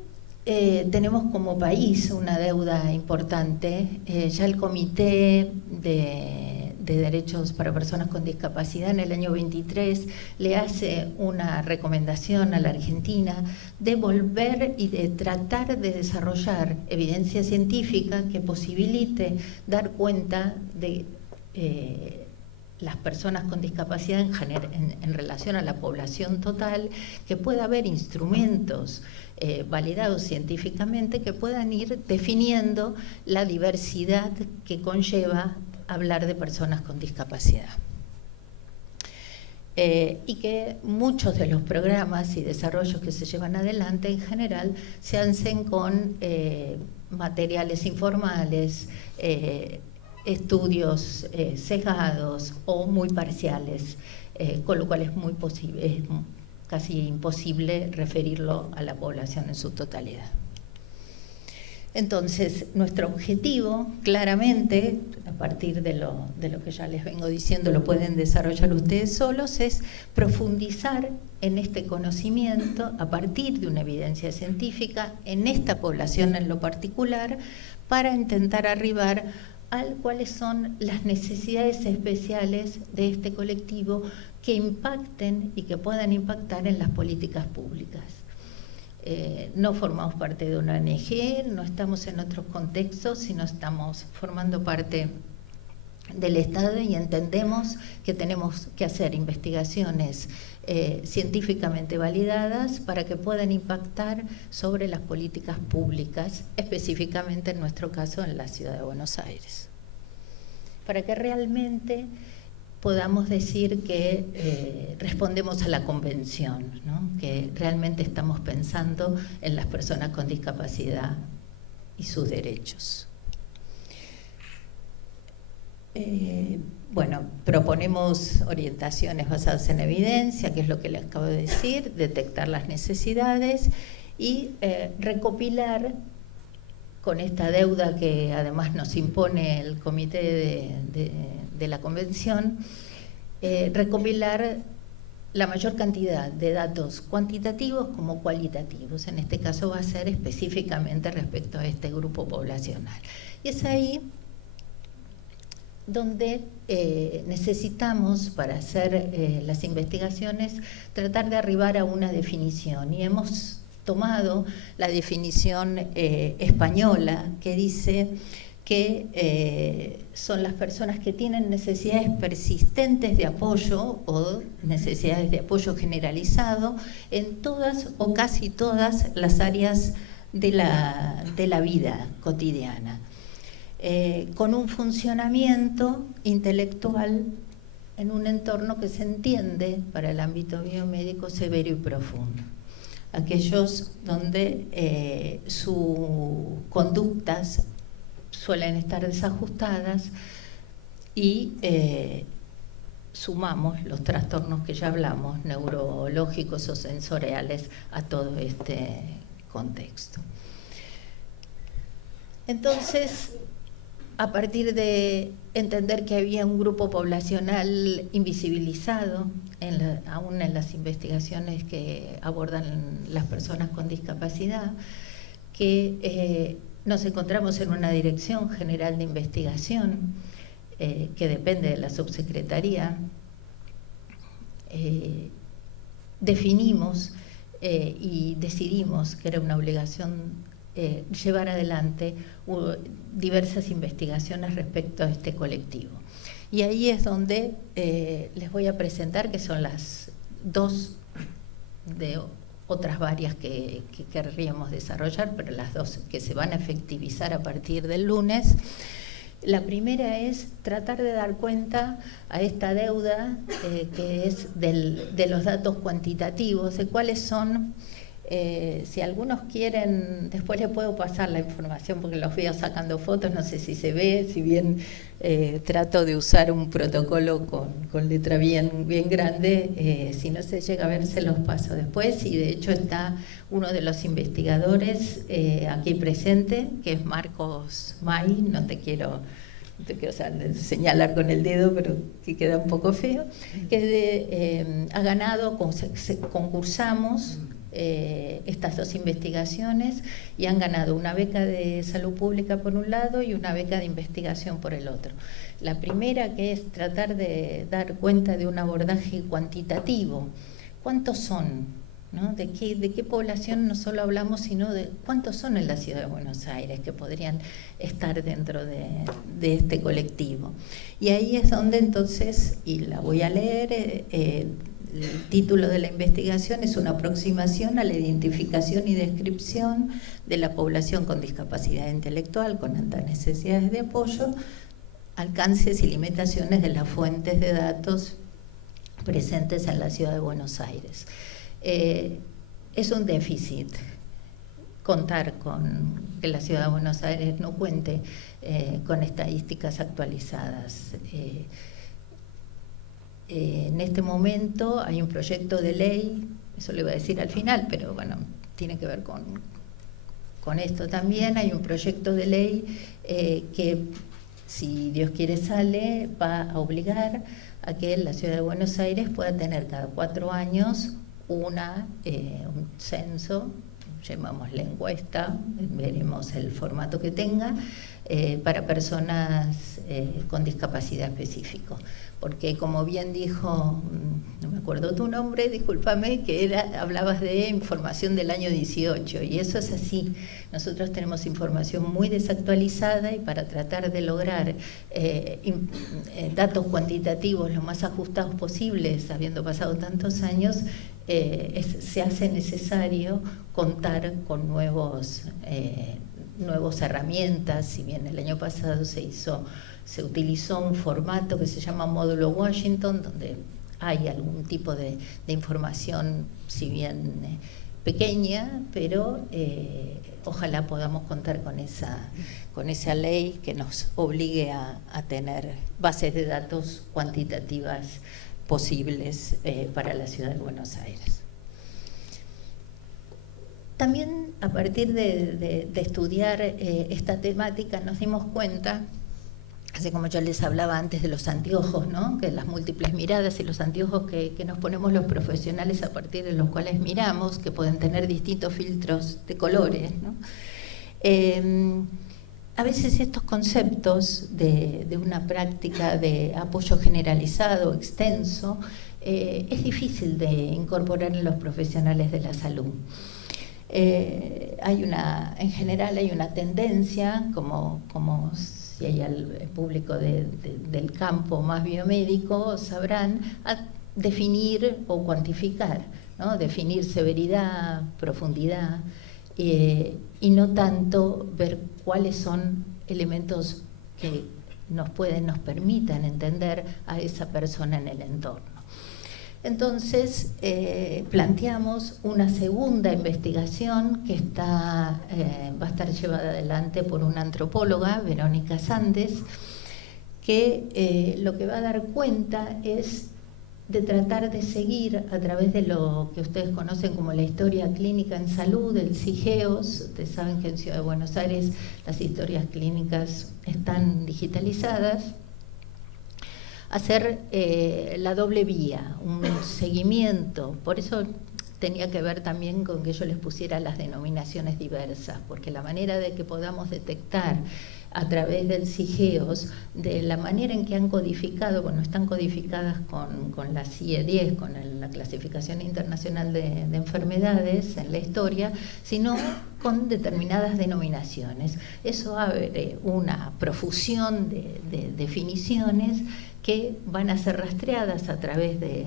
tenemos como país una deuda importante. Ya el Comité de Derechos para Personas con Discapacidad en el año 23 le hace una recomendación a la Argentina de volver y de tratar de desarrollar evidencia científica que posibilite dar cuenta de las personas con discapacidad en relación a la población total, que pueda haber instrumentos validados científicamente que puedan ir definiendo la diversidad que conlleva hablar de personas con discapacidad. Y que muchos de los programas y desarrollos que se llevan adelante en general se hacen con materiales informales, estudios sesgados o muy parciales, con lo cual es casi imposible referirlo a la población en su totalidad. Entonces, nuestro objetivo, claramente, a partir de lo que ya les vengo diciendo, lo pueden desarrollar ustedes solos, es profundizar en este conocimiento a partir de una evidencia científica en esta población en lo particular, para intentar arribar a cuáles son las necesidades especiales de este colectivo que impacten y que puedan impactar en las políticas públicas. no formamos parte de una ONG, no estamos en otros contextos, sino estamos formando parte del Estado y entendemos que tenemos que hacer investigaciones científicamente validadas para que puedan impactar sobre las políticas públicas, específicamente en nuestro caso en la Ciudad de Buenos Aires. Para que realmente podamos decir que respondemos a la convención, ¿no? Que realmente estamos pensando en las personas con discapacidad y sus derechos. Bueno, proponemos orientaciones basadas en evidencia, que es lo que les acabo de decir, detectar las necesidades y recopilar, con esta deuda que además nos impone el comité de la convención, recopilar la mayor cantidad de datos cuantitativos como cualitativos. En este caso va a ser específicamente respecto a este grupo poblacional. Y es ahí donde necesitamos, para hacer las investigaciones, tratar de arribar a una definición. Y hemos tomado la definición española, que dice que son las personas que tienen necesidades persistentes de apoyo o necesidades de apoyo generalizado en todas o casi todas las áreas de la vida cotidiana, con un funcionamiento intelectual en un entorno que se entiende para el ámbito biomédico severo y profundo. Aquellos donde sus conductas suelen estar desajustadas y sumamos los trastornos que ya hablamos, neurológicos o sensoriales, a todo este contexto. Entonces, a partir de entender que había un grupo poblacional invisibilizado, aún en las investigaciones que abordan las personas con discapacidad, que nos encontramos en una Dirección General de Investigación que depende de la subsecretaría. Definimos y decidimos que era una obligación llevar adelante diversas investigaciones respecto a este colectivo. Y ahí es donde les voy a presentar, que son las dos de otras varias que querríamos desarrollar, pero las dos que se van a efectivizar a partir del lunes. La primera es tratar de dar cuenta a esta deuda que es de los datos cuantitativos, de cuáles son. Si algunos quieren, después les puedo pasar la información porque los veo sacando fotos, no sé si se ve, si bien trato de usar un protocolo con letra bien grande, si no se llega a ver se los paso después. Y de hecho está uno de los investigadores aquí presente, que es Marcos May, no te quiero señalar con el dedo, pero que queda un poco feo, que ha ganado, concursamos estas dos investigaciones y han ganado una beca de salud pública por un lado y una beca de investigación por el otro. La primera, que es tratar de dar cuenta de un abordaje cuantitativo. ¿Cuántos son? ¿No? ¿De qué población no solo hablamos, sino de cuántos son en la Ciudad de Buenos Aires que podrían estar dentro de este colectivo? Y ahí es donde entonces, y la voy a leer, el título de la investigación es una aproximación a la identificación y descripción de la población con discapacidad intelectual con altas necesidades de apoyo, alcances y limitaciones de las fuentes de datos presentes en la Ciudad de Buenos Aires. Es un déficit contar con que la Ciudad de Buenos Aires no cuente con estadísticas actualizadas. En este momento hay un proyecto de ley, eso lo iba a decir al final, pero bueno, tiene que ver con esto también. Hay un proyecto de ley que, si Dios quiere, sale, va a obligar a que la Ciudad de Buenos Aires pueda tener cada 4 años un censo, llamémosle encuesta, veremos el formato que tenga, para personas con discapacidad específico. Porque como bien dijo, no me acuerdo tu nombre, discúlpame, que hablabas de información del año 18, y eso es así. Nosotros tenemos información muy desactualizada y para tratar de lograr datos cuantitativos lo más ajustados posibles, habiendo pasado tantos años, se hace necesario contar con nuevas herramientas. Si bien el año pasado se utilizó un formato que se llama módulo Washington, donde hay algún tipo de información, si bien pequeña, pero ojalá podamos contar con esa ley que nos obligue a tener bases de datos cuantitativas posibles para la ciudad de Buenos Aires. También a partir de estudiar esta temática nos dimos cuenta, así como yo les hablaba antes de los anteojos, ¿no? Que las múltiples miradas y los anteojos que nos ponemos los profesionales a partir de los cuales miramos, que pueden tener distintos filtros de colores, ¿no? A veces estos conceptos de una práctica de apoyo generalizado, extenso, es difícil de incorporar en los profesionales de la salud. En general hay una tendencia, como si hay el público del campo más biomédico, sabrán, a definir o cuantificar, ¿no? Definir severidad, profundidad, y no tanto ver cuáles son elementos que nos permitan entender a esa persona en el entorno. Entonces, planteamos una segunda investigación que va a estar llevada adelante por una antropóloga, Verónica Sandes, que lo que va a dar cuenta es de tratar de seguir a través de lo que ustedes conocen como la historia clínica en salud, el CIGEOS. Ustedes saben que en Ciudad de Buenos Aires las historias clínicas están digitalizadas. Hacer la doble vía, un seguimiento. Por eso tenía que ver también con que yo les pusiera las denominaciones diversas, porque la manera de que podamos detectar a través del CIGEOS, de la manera en que han codificado, bueno, están codificadas con la CIE-10, con la Clasificación Internacional de Enfermedades en la historia, sino con determinadas denominaciones. Eso abre una profusión de definiciones que van a ser rastreadas a través de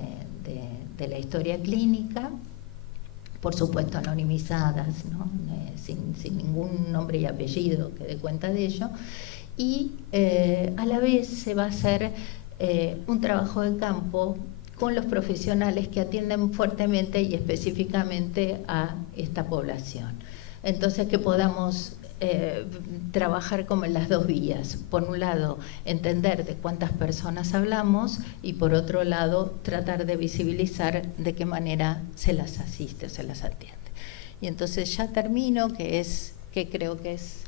la historia clínica, por supuesto anonimizadas, ¿no? Sin ningún nombre y apellido que dé cuenta de ello, y a la vez se va a hacer un trabajo de campo con los profesionales que atienden fuertemente y específicamente a esta población. Entonces, que podamos trabajar como en las dos vías. Por un lado, entender de cuántas personas hablamos, y por otro lado, tratar de visibilizar de qué manera se las asiste o se las atiende. Y entonces ya termino, que creo que es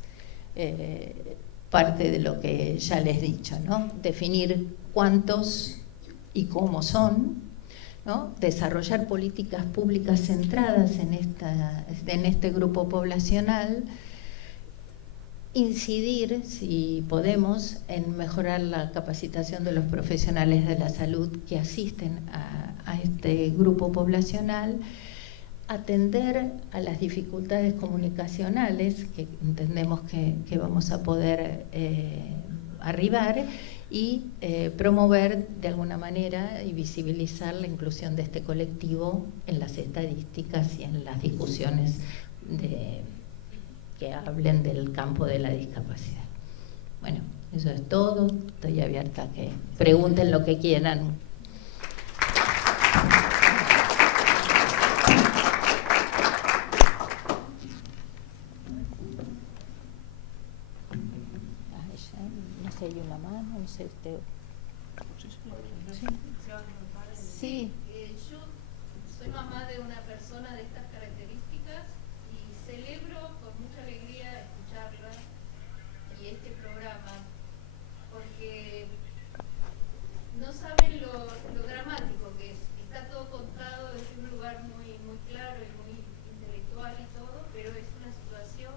parte de lo que ya les he dicho, ¿no? Definir cuántos y cómo son, ¿no? Desarrollar políticas públicas centradas en este grupo poblacional, incidir, si podemos, en mejorar la capacitación de los profesionales de la salud que asisten a este grupo poblacional, atender a las dificultades comunicacionales que entendemos que vamos a poder arribar, y promover de alguna manera y visibilizar la inclusión de este colectivo en las estadísticas y en las discusiones que hablen del campo de la discapacidad. Bueno, eso es todo. Estoy abierta a que pregunten lo que quieran. No sé, hay una mano, no sé usted. Sí. Yo soy mamá de una persona de estas características y celebro con mucha alegría escucharla y este programa, porque no saben lo dramático que es. Está todo contado desde un lugar muy claro y muy intelectual y todo, pero es una situación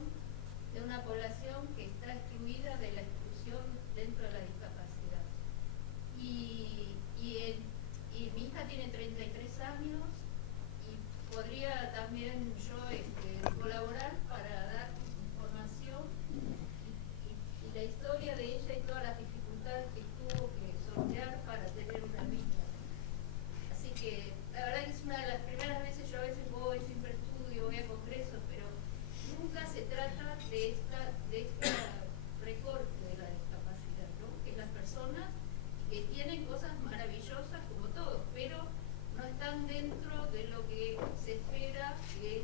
de una población que está excluida de la exclusión dentro de la discapacidad. personas que tienen cosas maravillosas como todos, pero no están dentro de lo que se espera, que es,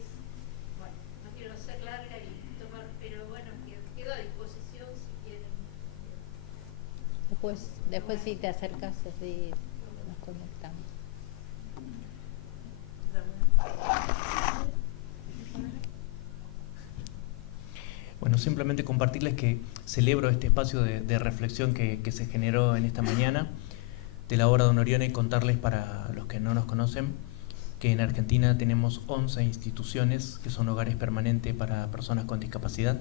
bueno, no quiero ser larga y tomar, pero bueno, quedo a disposición si quieren. Después si te acercas, así nos conectamos. Bueno, simplemente compartirles que celebro este espacio de reflexión que se generó en esta mañana de la obra de Don Orione, y contarles, para los que no nos conocen, que en Argentina tenemos 11 instituciones que son hogares permanentes para personas con discapacidad.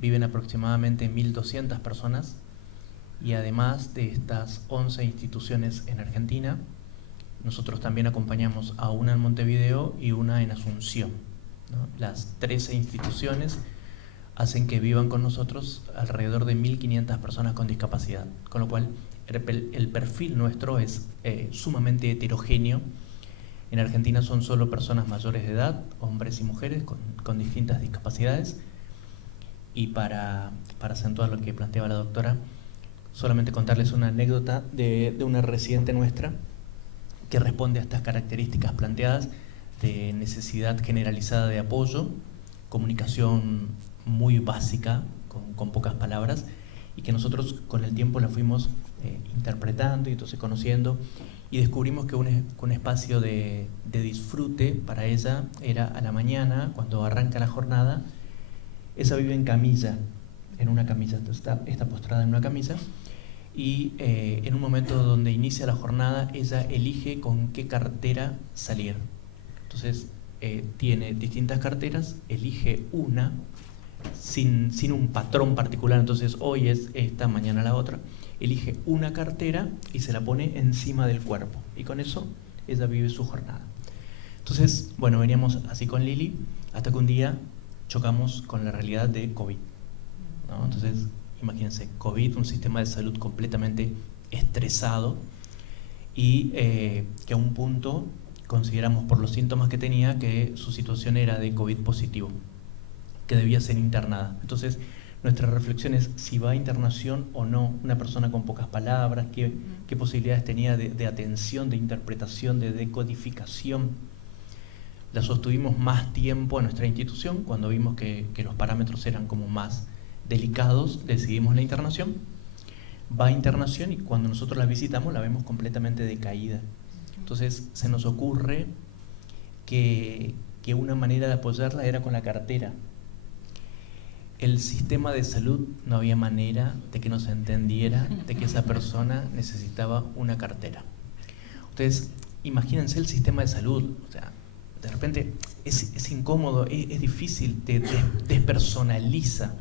Viven aproximadamente 1.200 personas, y además de estas 11 instituciones en Argentina, nosotros también acompañamos a una en Montevideo y una en Asunción, ¿no? Las 13 instituciones hacen que vivan con nosotros alrededor de 1.500 personas con discapacidad, con lo cual el perfil nuestro es sumamente heterogéneo. En Argentina son solo personas mayores de edad, hombres y mujeres con distintas discapacidades. Y para acentuar lo que planteaba la doctora, solamente contarles una anécdota de una residente nuestra que responde a estas características planteadas de necesidad generalizada de apoyo, comunicación muy básica, con pocas palabras, y que nosotros con el tiempo la fuimos interpretando y entonces conociendo, y descubrimos que un espacio de disfrute para ella era a la mañana, cuando arranca la jornada. Ella vive en camilla, en una camilla, entonces está postrada en una camilla, y en un momento donde inicia la jornada, ella elige con qué cartera salir. Entonces tiene distintas carteras, elige una, sin un patrón particular, entonces hoy es esta, mañana la otra. Elige una cartera y se la pone encima del cuerpo, y con eso ella vive su jornada. Entonces, bueno, veníamos así con Lili, hasta que un día chocamos con la realidad de COVID, ¿no? Entonces, imagínense, COVID, un sistema de salud completamente estresado, y que a un punto consideramos, por los síntomas que tenía, que su situación era de COVID positivo, que debía ser internada. Entonces, nuestra reflexión es si va a internación o no, una persona con pocas palabras, qué posibilidades tenía de atención, de interpretación, de decodificación. La sostuvimos más tiempo en nuestra institución. Cuando vimos que los parámetros eran como más delicados, decidimos la internación. Va a internación, y cuando nosotros la visitamos la vemos completamente decaída. Entonces se nos ocurre que una manera de apoyarla era con la cartera. El sistema de salud no había manera de que nos entendiera de que esa persona necesitaba una cartera. Ustedes imagínense el sistema de salud, o sea, de repente es incómodo, es difícil, te despersonaliza.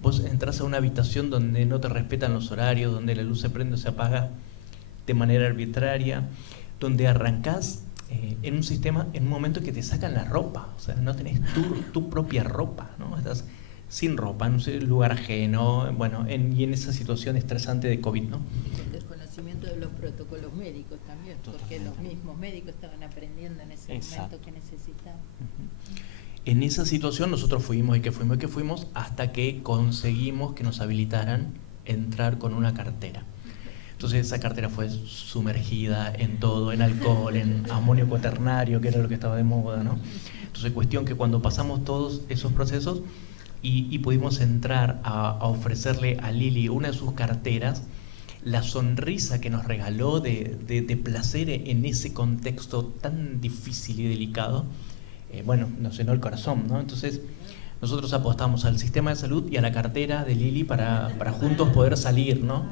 Vos entras a una habitación donde no te respetan los horarios, donde la luz se prende o se apaga de manera arbitraria, donde arrancás en un sistema, en un momento que te sacan la ropa, o sea, no tenés tu propia ropa, ¿no? Estás sin ropa, en un lugar ajeno, bueno, y en esa situación estresante de COVID, ¿no? El desconocimiento de los protocolos médicos también, porque los mismos médicos estaban aprendiendo en ese momento que necesitaban. En esa situación nosotros fuimos hasta que conseguimos que nos habilitaran entrar con una cartera. Entonces esa cartera fue sumergida en todo, en alcohol, en amonio cuaternario, que era lo que estaba de moda, ¿no? Entonces cuestión que cuando pasamos todos esos procesos y pudimos entrar a ofrecerle a Lili una de sus carteras, la sonrisa que nos regaló de placer en ese contexto tan difícil y delicado, bueno, nos llenó el corazón, ¿no? Entonces nosotros apostamos al sistema de salud y a la cartera de Lili para juntos poder salir, ¿no?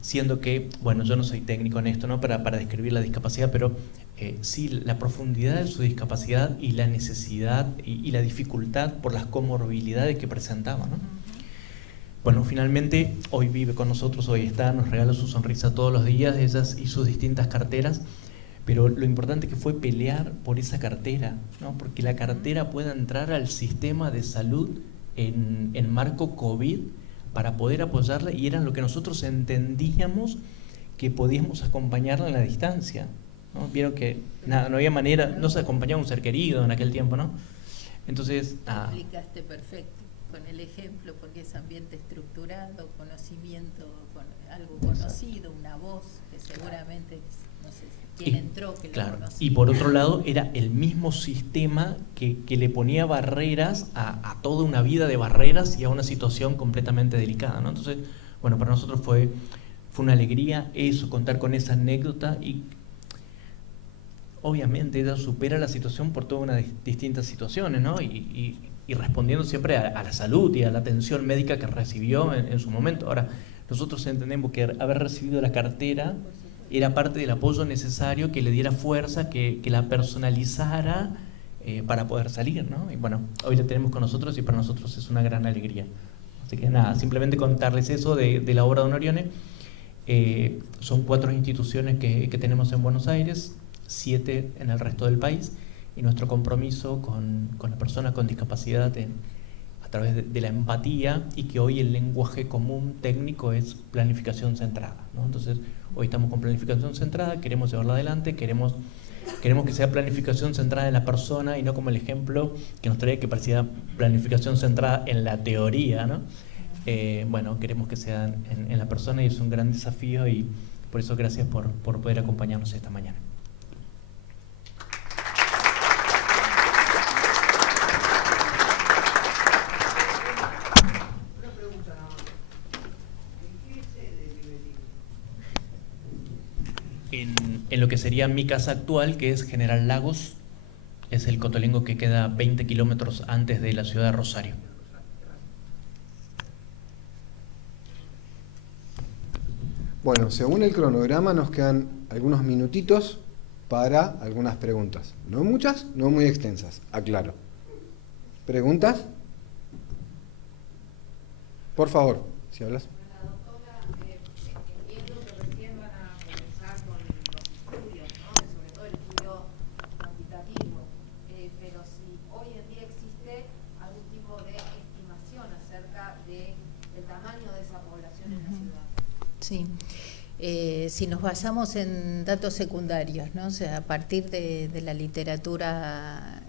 Siendo que, bueno, yo no soy técnico en esto, ¿no? Para describir la discapacidad, pero sí la profundidad de su discapacidad y la necesidad y la dificultad por las comorbilidades que presentaba, ¿no? Bueno, finalmente hoy vive con nosotros, hoy está, nos regala su sonrisa todos los días, ellas y sus distintas carteras, pero lo importante que fue pelear por esa cartera, ¿no? Porque la cartera pueda entrar al sistema de salud en marco COVID para poder apoyarla, y era lo que nosotros entendíamos que podíamos acompañarla en la distancia, ¿no? Vieron que nada, no había manera, no se acompañaba un ser querido en aquel tiempo, ¿no? Entonces, explicaste perfecto. con el ejemplo, porque es ambiente estructurado, conocimiento, algo conocido, una voz que seguramente, no sé quién entró, que claro, lo conocía. y por otro lado era el mismo sistema que le ponía barreras a toda una vida de barreras y a una situación completamente delicada, ¿no? Entonces, bueno, para nosotros fue una alegría eso, contar con esa anécdota, y obviamente ella supera la situación por todas unas distintas situaciones, ¿no? Y respondiendo siempre a la salud y a la atención médica que recibió en su momento. Ahora, nosotros entendemos que haber recibido la cartera era parte del apoyo necesario, que le diera fuerza, que la personalizara para poder salir, ¿no? Y bueno, hoy la tenemos con nosotros y para nosotros es una gran alegría. Así que nada, simplemente contarles eso de la obra de Donorione. Son 4 instituciones que tenemos en Buenos Aires, 7 en el resto del país, y nuestro compromiso con la persona con discapacidad a través de la empatía, y que hoy el lenguaje común técnico es planificación centrada, ¿no? Entonces hoy estamos con planificación centrada, queremos llevarla adelante, queremos que sea planificación centrada en la persona y no como el ejemplo que nos trae, que parecía planificación centrada en la teoría, ¿no? Bueno, queremos que sea en la persona, y es un gran desafío, y por eso gracias por poder acompañarnos esta mañana. En lo que sería mi casa actual, que es General Lagos, es el Cotolengo que queda 20 kilómetros antes de la ciudad de Rosario. Bueno, según el cronograma nos quedan algunos minutitos para algunas preguntas. No muchas, no muy extensas, aclaro. ¿Preguntas? Por favor, si hablas. Sí, si nos basamos en datos secundarios, ¿no? O sea, a partir de la literatura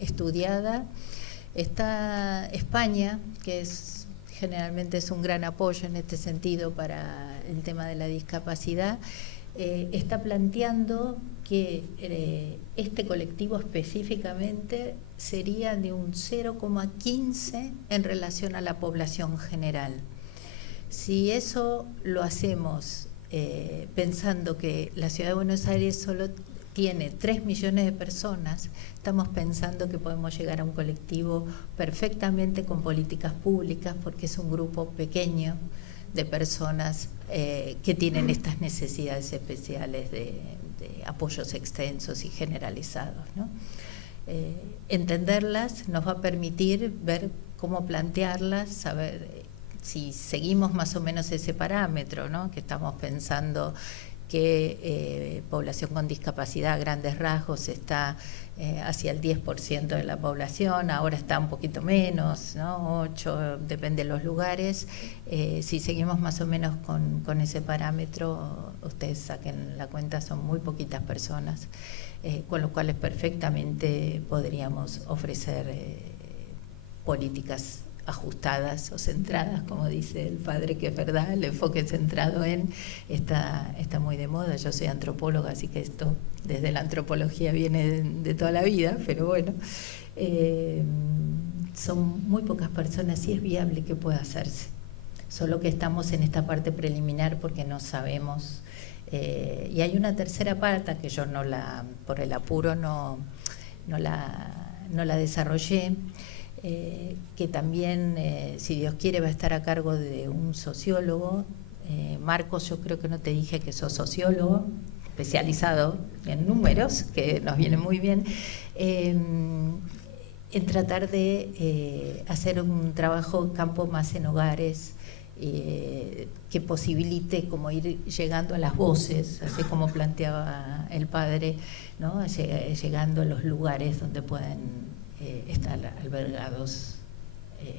estudiada, está España, que generalmente es un gran apoyo en este sentido para el tema de la discapacidad, está planteando que este colectivo específicamente sería de un 0,15 en relación a la población general. Si eso lo hacemos pensando que la Ciudad de Buenos Aires solo tiene 3 millones de personas, estamos pensando que podemos llegar a un colectivo perfectamente con políticas públicas, porque es un grupo pequeño de personas que tienen estas necesidades especiales de apoyos extensos y generalizados, ¿no? Entenderlas nos va a permitir ver cómo plantearlas, saber si seguimos más o menos ese parámetro, ¿no? Que estamos pensando que población con discapacidad a grandes rasgos está hacia el 10% de la población, ahora está un poquito menos, ¿no? 8, depende de los lugares. Si seguimos más o menos con ese parámetro, ustedes saquen la cuenta, son muy poquitas personas, con lo cual perfectamente podríamos ofrecer políticas ajustadas o centradas, como dice el padre, que es verdad, el enfoque centrado en está muy de moda. Yo soy antropóloga, así que esto desde la antropología viene de toda la vida, pero bueno, son muy pocas personas y es viable que pueda hacerse, solo que estamos en esta parte preliminar porque no sabemos, y hay una tercera pata que yo por el apuro no la desarrollé, que también, si Dios quiere, va a estar a cargo de un sociólogo. Marcos, yo creo que no te dije que sos sociólogo, especializado en números, que nos viene muy bien, en tratar de hacer un trabajo en campo más en hogares, que posibilite como ir llegando a las voces, así como planteaba el padre, ¿no? Llegando a los lugares donde pueden estar albergados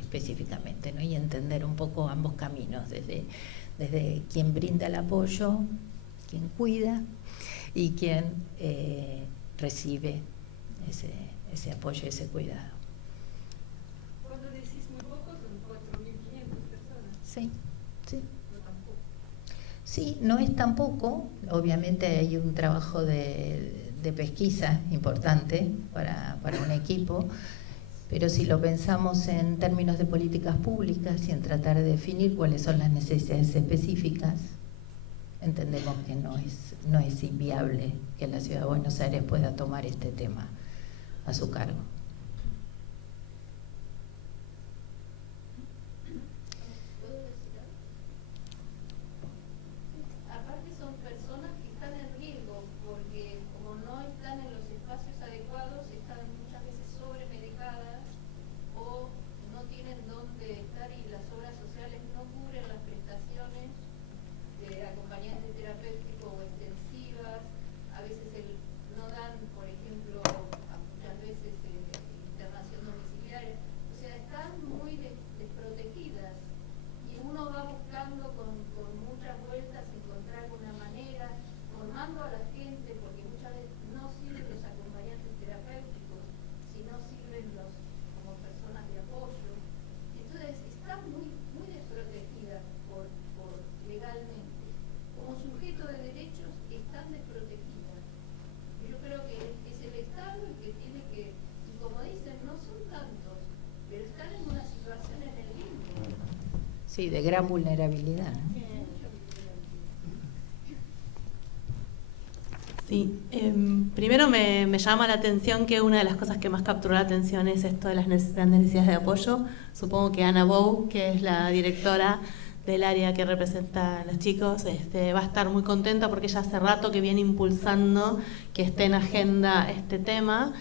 específicamente, ¿no? Y entender un poco ambos caminos, desde quien brinda el apoyo, quien cuida y quien recibe ese apoyo y ese cuidado. Cuando decís muy pocos, Sí, sí. Sí, no es tampoco, obviamente hay un trabajo de pesquisa importante para un equipo, pero si lo pensamos en términos de políticas públicas y en tratar de definir cuáles son las necesidades específicas, entendemos que no es inviable que la Ciudad de Buenos Aires pueda tomar este tema a su cargo. Aparte son personas que están en riesgo porque como no están en los espacios adecuados, están muchas veces sobremedicadas o no tienen dónde estar y las obras sociales no cubren las prestaciones de acompañante terapéutico o extensivas. A veces no dan, por ejemplo, muchas veces internación domiciliaria. O sea, están muy desprotegidas y uno va buscando con muchas vueltas encontrar una manera, formando a la gente, porque muchas veces no sirven los acompañantes terapéuticos, sino sirven como personas de apoyo. Entonces están muy desprotegidas por legalmente. Como sujeto de derechos están desprotegidas. Yo creo que es el Estado el que tiene que, y como dicen, no son tantos, pero están en una situación en el limbo. Sí, de gran vulnerabilidad, ¿no? Sí, primero me llama la atención que una de las cosas que más capturó la atención es esto de las necesidades de apoyo. Supongo que Ana Bou, que es la directora del área que representa a los chicos, va a estar muy contenta porque ella hace rato que viene impulsando que esté en agenda este tema.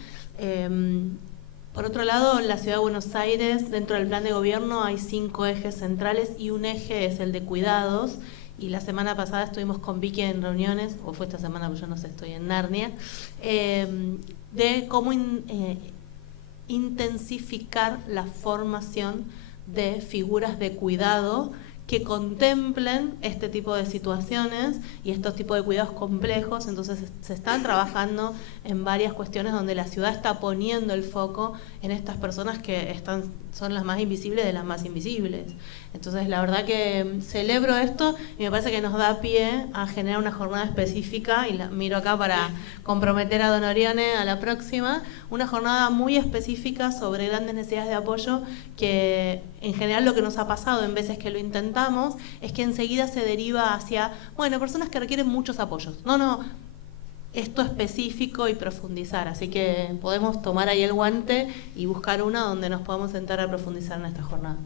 Por otro lado, en la Ciudad de Buenos Aires, dentro del plan de gobierno hay 5 ejes centrales y un eje es el de cuidados. Y la semana pasada estuvimos con Vicky en reuniones, o fue esta semana, porque yo no sé, estoy en Narnia, de cómo intensificar la formación de figuras de cuidado que contemplen este tipo de situaciones y estos tipos de cuidados complejos. Entonces se están trabajando en varias cuestiones donde la ciudad está poniendo el foco en estas personas que son las más invisibles de las más invisibles. Entonces la verdad que celebro esto y me parece que nos da pie a generar una jornada específica, y la miro acá para comprometer a Don Orione a la próxima, una jornada muy específica sobre grandes necesidades de apoyo, que en general lo que nos ha pasado en veces que lo intentamos es que enseguida se deriva hacia, bueno, personas que requieren muchos apoyos. No, esto específico y profundizar, así que podemos tomar ahí el guante y buscar una donde nos podamos sentar a profundizar en esta jornada.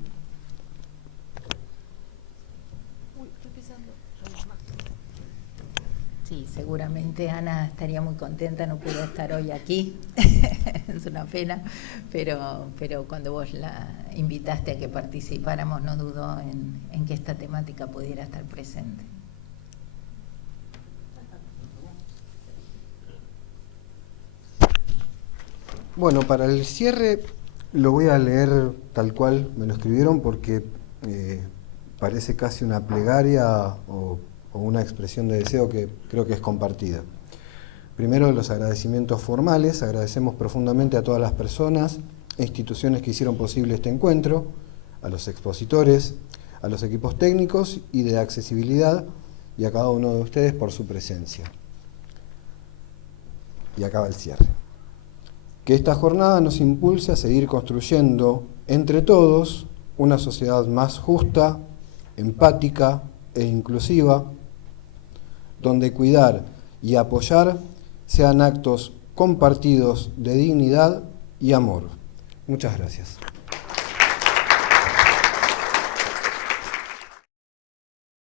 Sí, seguramente Ana estaría muy contenta, no pudo estar hoy aquí, es una pena, pero cuando vos la invitaste a que participáramos, no dudó en que esta temática pudiera estar presente. Bueno, para el cierre lo voy a leer tal cual me lo escribieron porque parece casi una plegaria o una expresión de deseo que creo que es compartida. Primero, los agradecimientos formales. Agradecemos profundamente a todas las personas e instituciones que hicieron posible este encuentro, a los expositores, a los equipos técnicos y de accesibilidad y a cada uno de ustedes por su presencia. Y acaba el cierre. Que esta jornada nos impulse a seguir construyendo entre todos una sociedad más justa, empática e inclusiva, donde cuidar y apoyar sean actos compartidos de dignidad y amor. Muchas gracias.